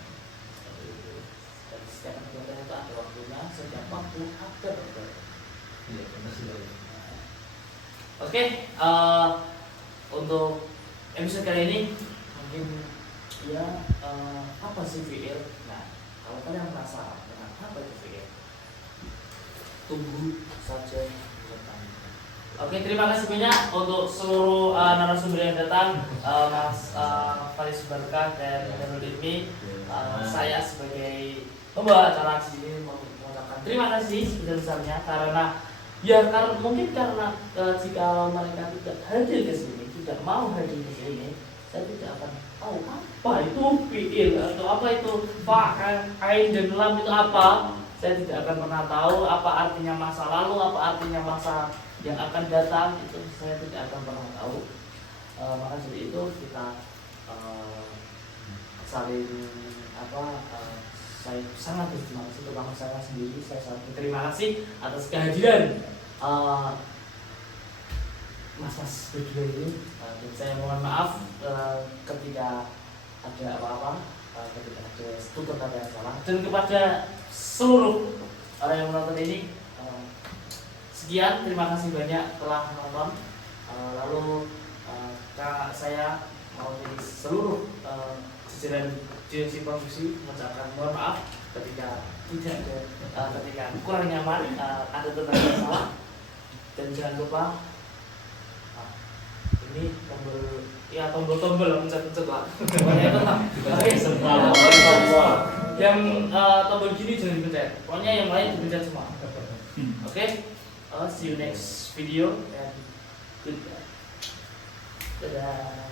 Dan setiap kegiatan itu ada waktunya, setiap waktu ada waktu. Iya, benar sekali. Oke, untuk episode kali ini mungkin ya apa sih fiil? Nah, kalau kalian penasaran dengan apa itu fiil, tunggu saja bertanya. Oke, terima kasih banyak untuk seluruh narasumber yang datang, Mas Faris Barkah dan Nurul Ilmi. Saya sebagai pembawa acara di sini mengucapkan terima kasih sebesar-besarnya karena mungkin karena jika mereka tidak hadir ke sini, tidak mau hadir ke sini, saya tidak akan tahu apa itu fiil atau apa itu ain dan lam itu apa. Saya tidak akan pernah tahu apa artinya masa lalu, apa artinya masa yang akan datang, itu saya tidak akan pernah tahu. Maka dari itu kita saling saya sangat berterima kasih terutama saya sendiri. Saya sangat berterima kasih atas kehadiran mas-mas berdua ini, dan saya mohon maaf ketika ada apa-apa, ketika ada tutur kata yang salah, dan kepada seluruh orang yang menonton ini sekian, terima kasih banyak telah menonton. Lalu saya mau dari seluruh jajaran JNC Produksi mengucapkan mohon maaf ketika tidak ada ketika kurang nyaman, ada tutur kata yang salah, dan jangan lupa ini tombol pencet lah. Pokoknya itu lah. Yang tombol gini jangan dipencet. Pokoknya yang lain dipencet semua. Oke. See you next video and goodbye. Dadah.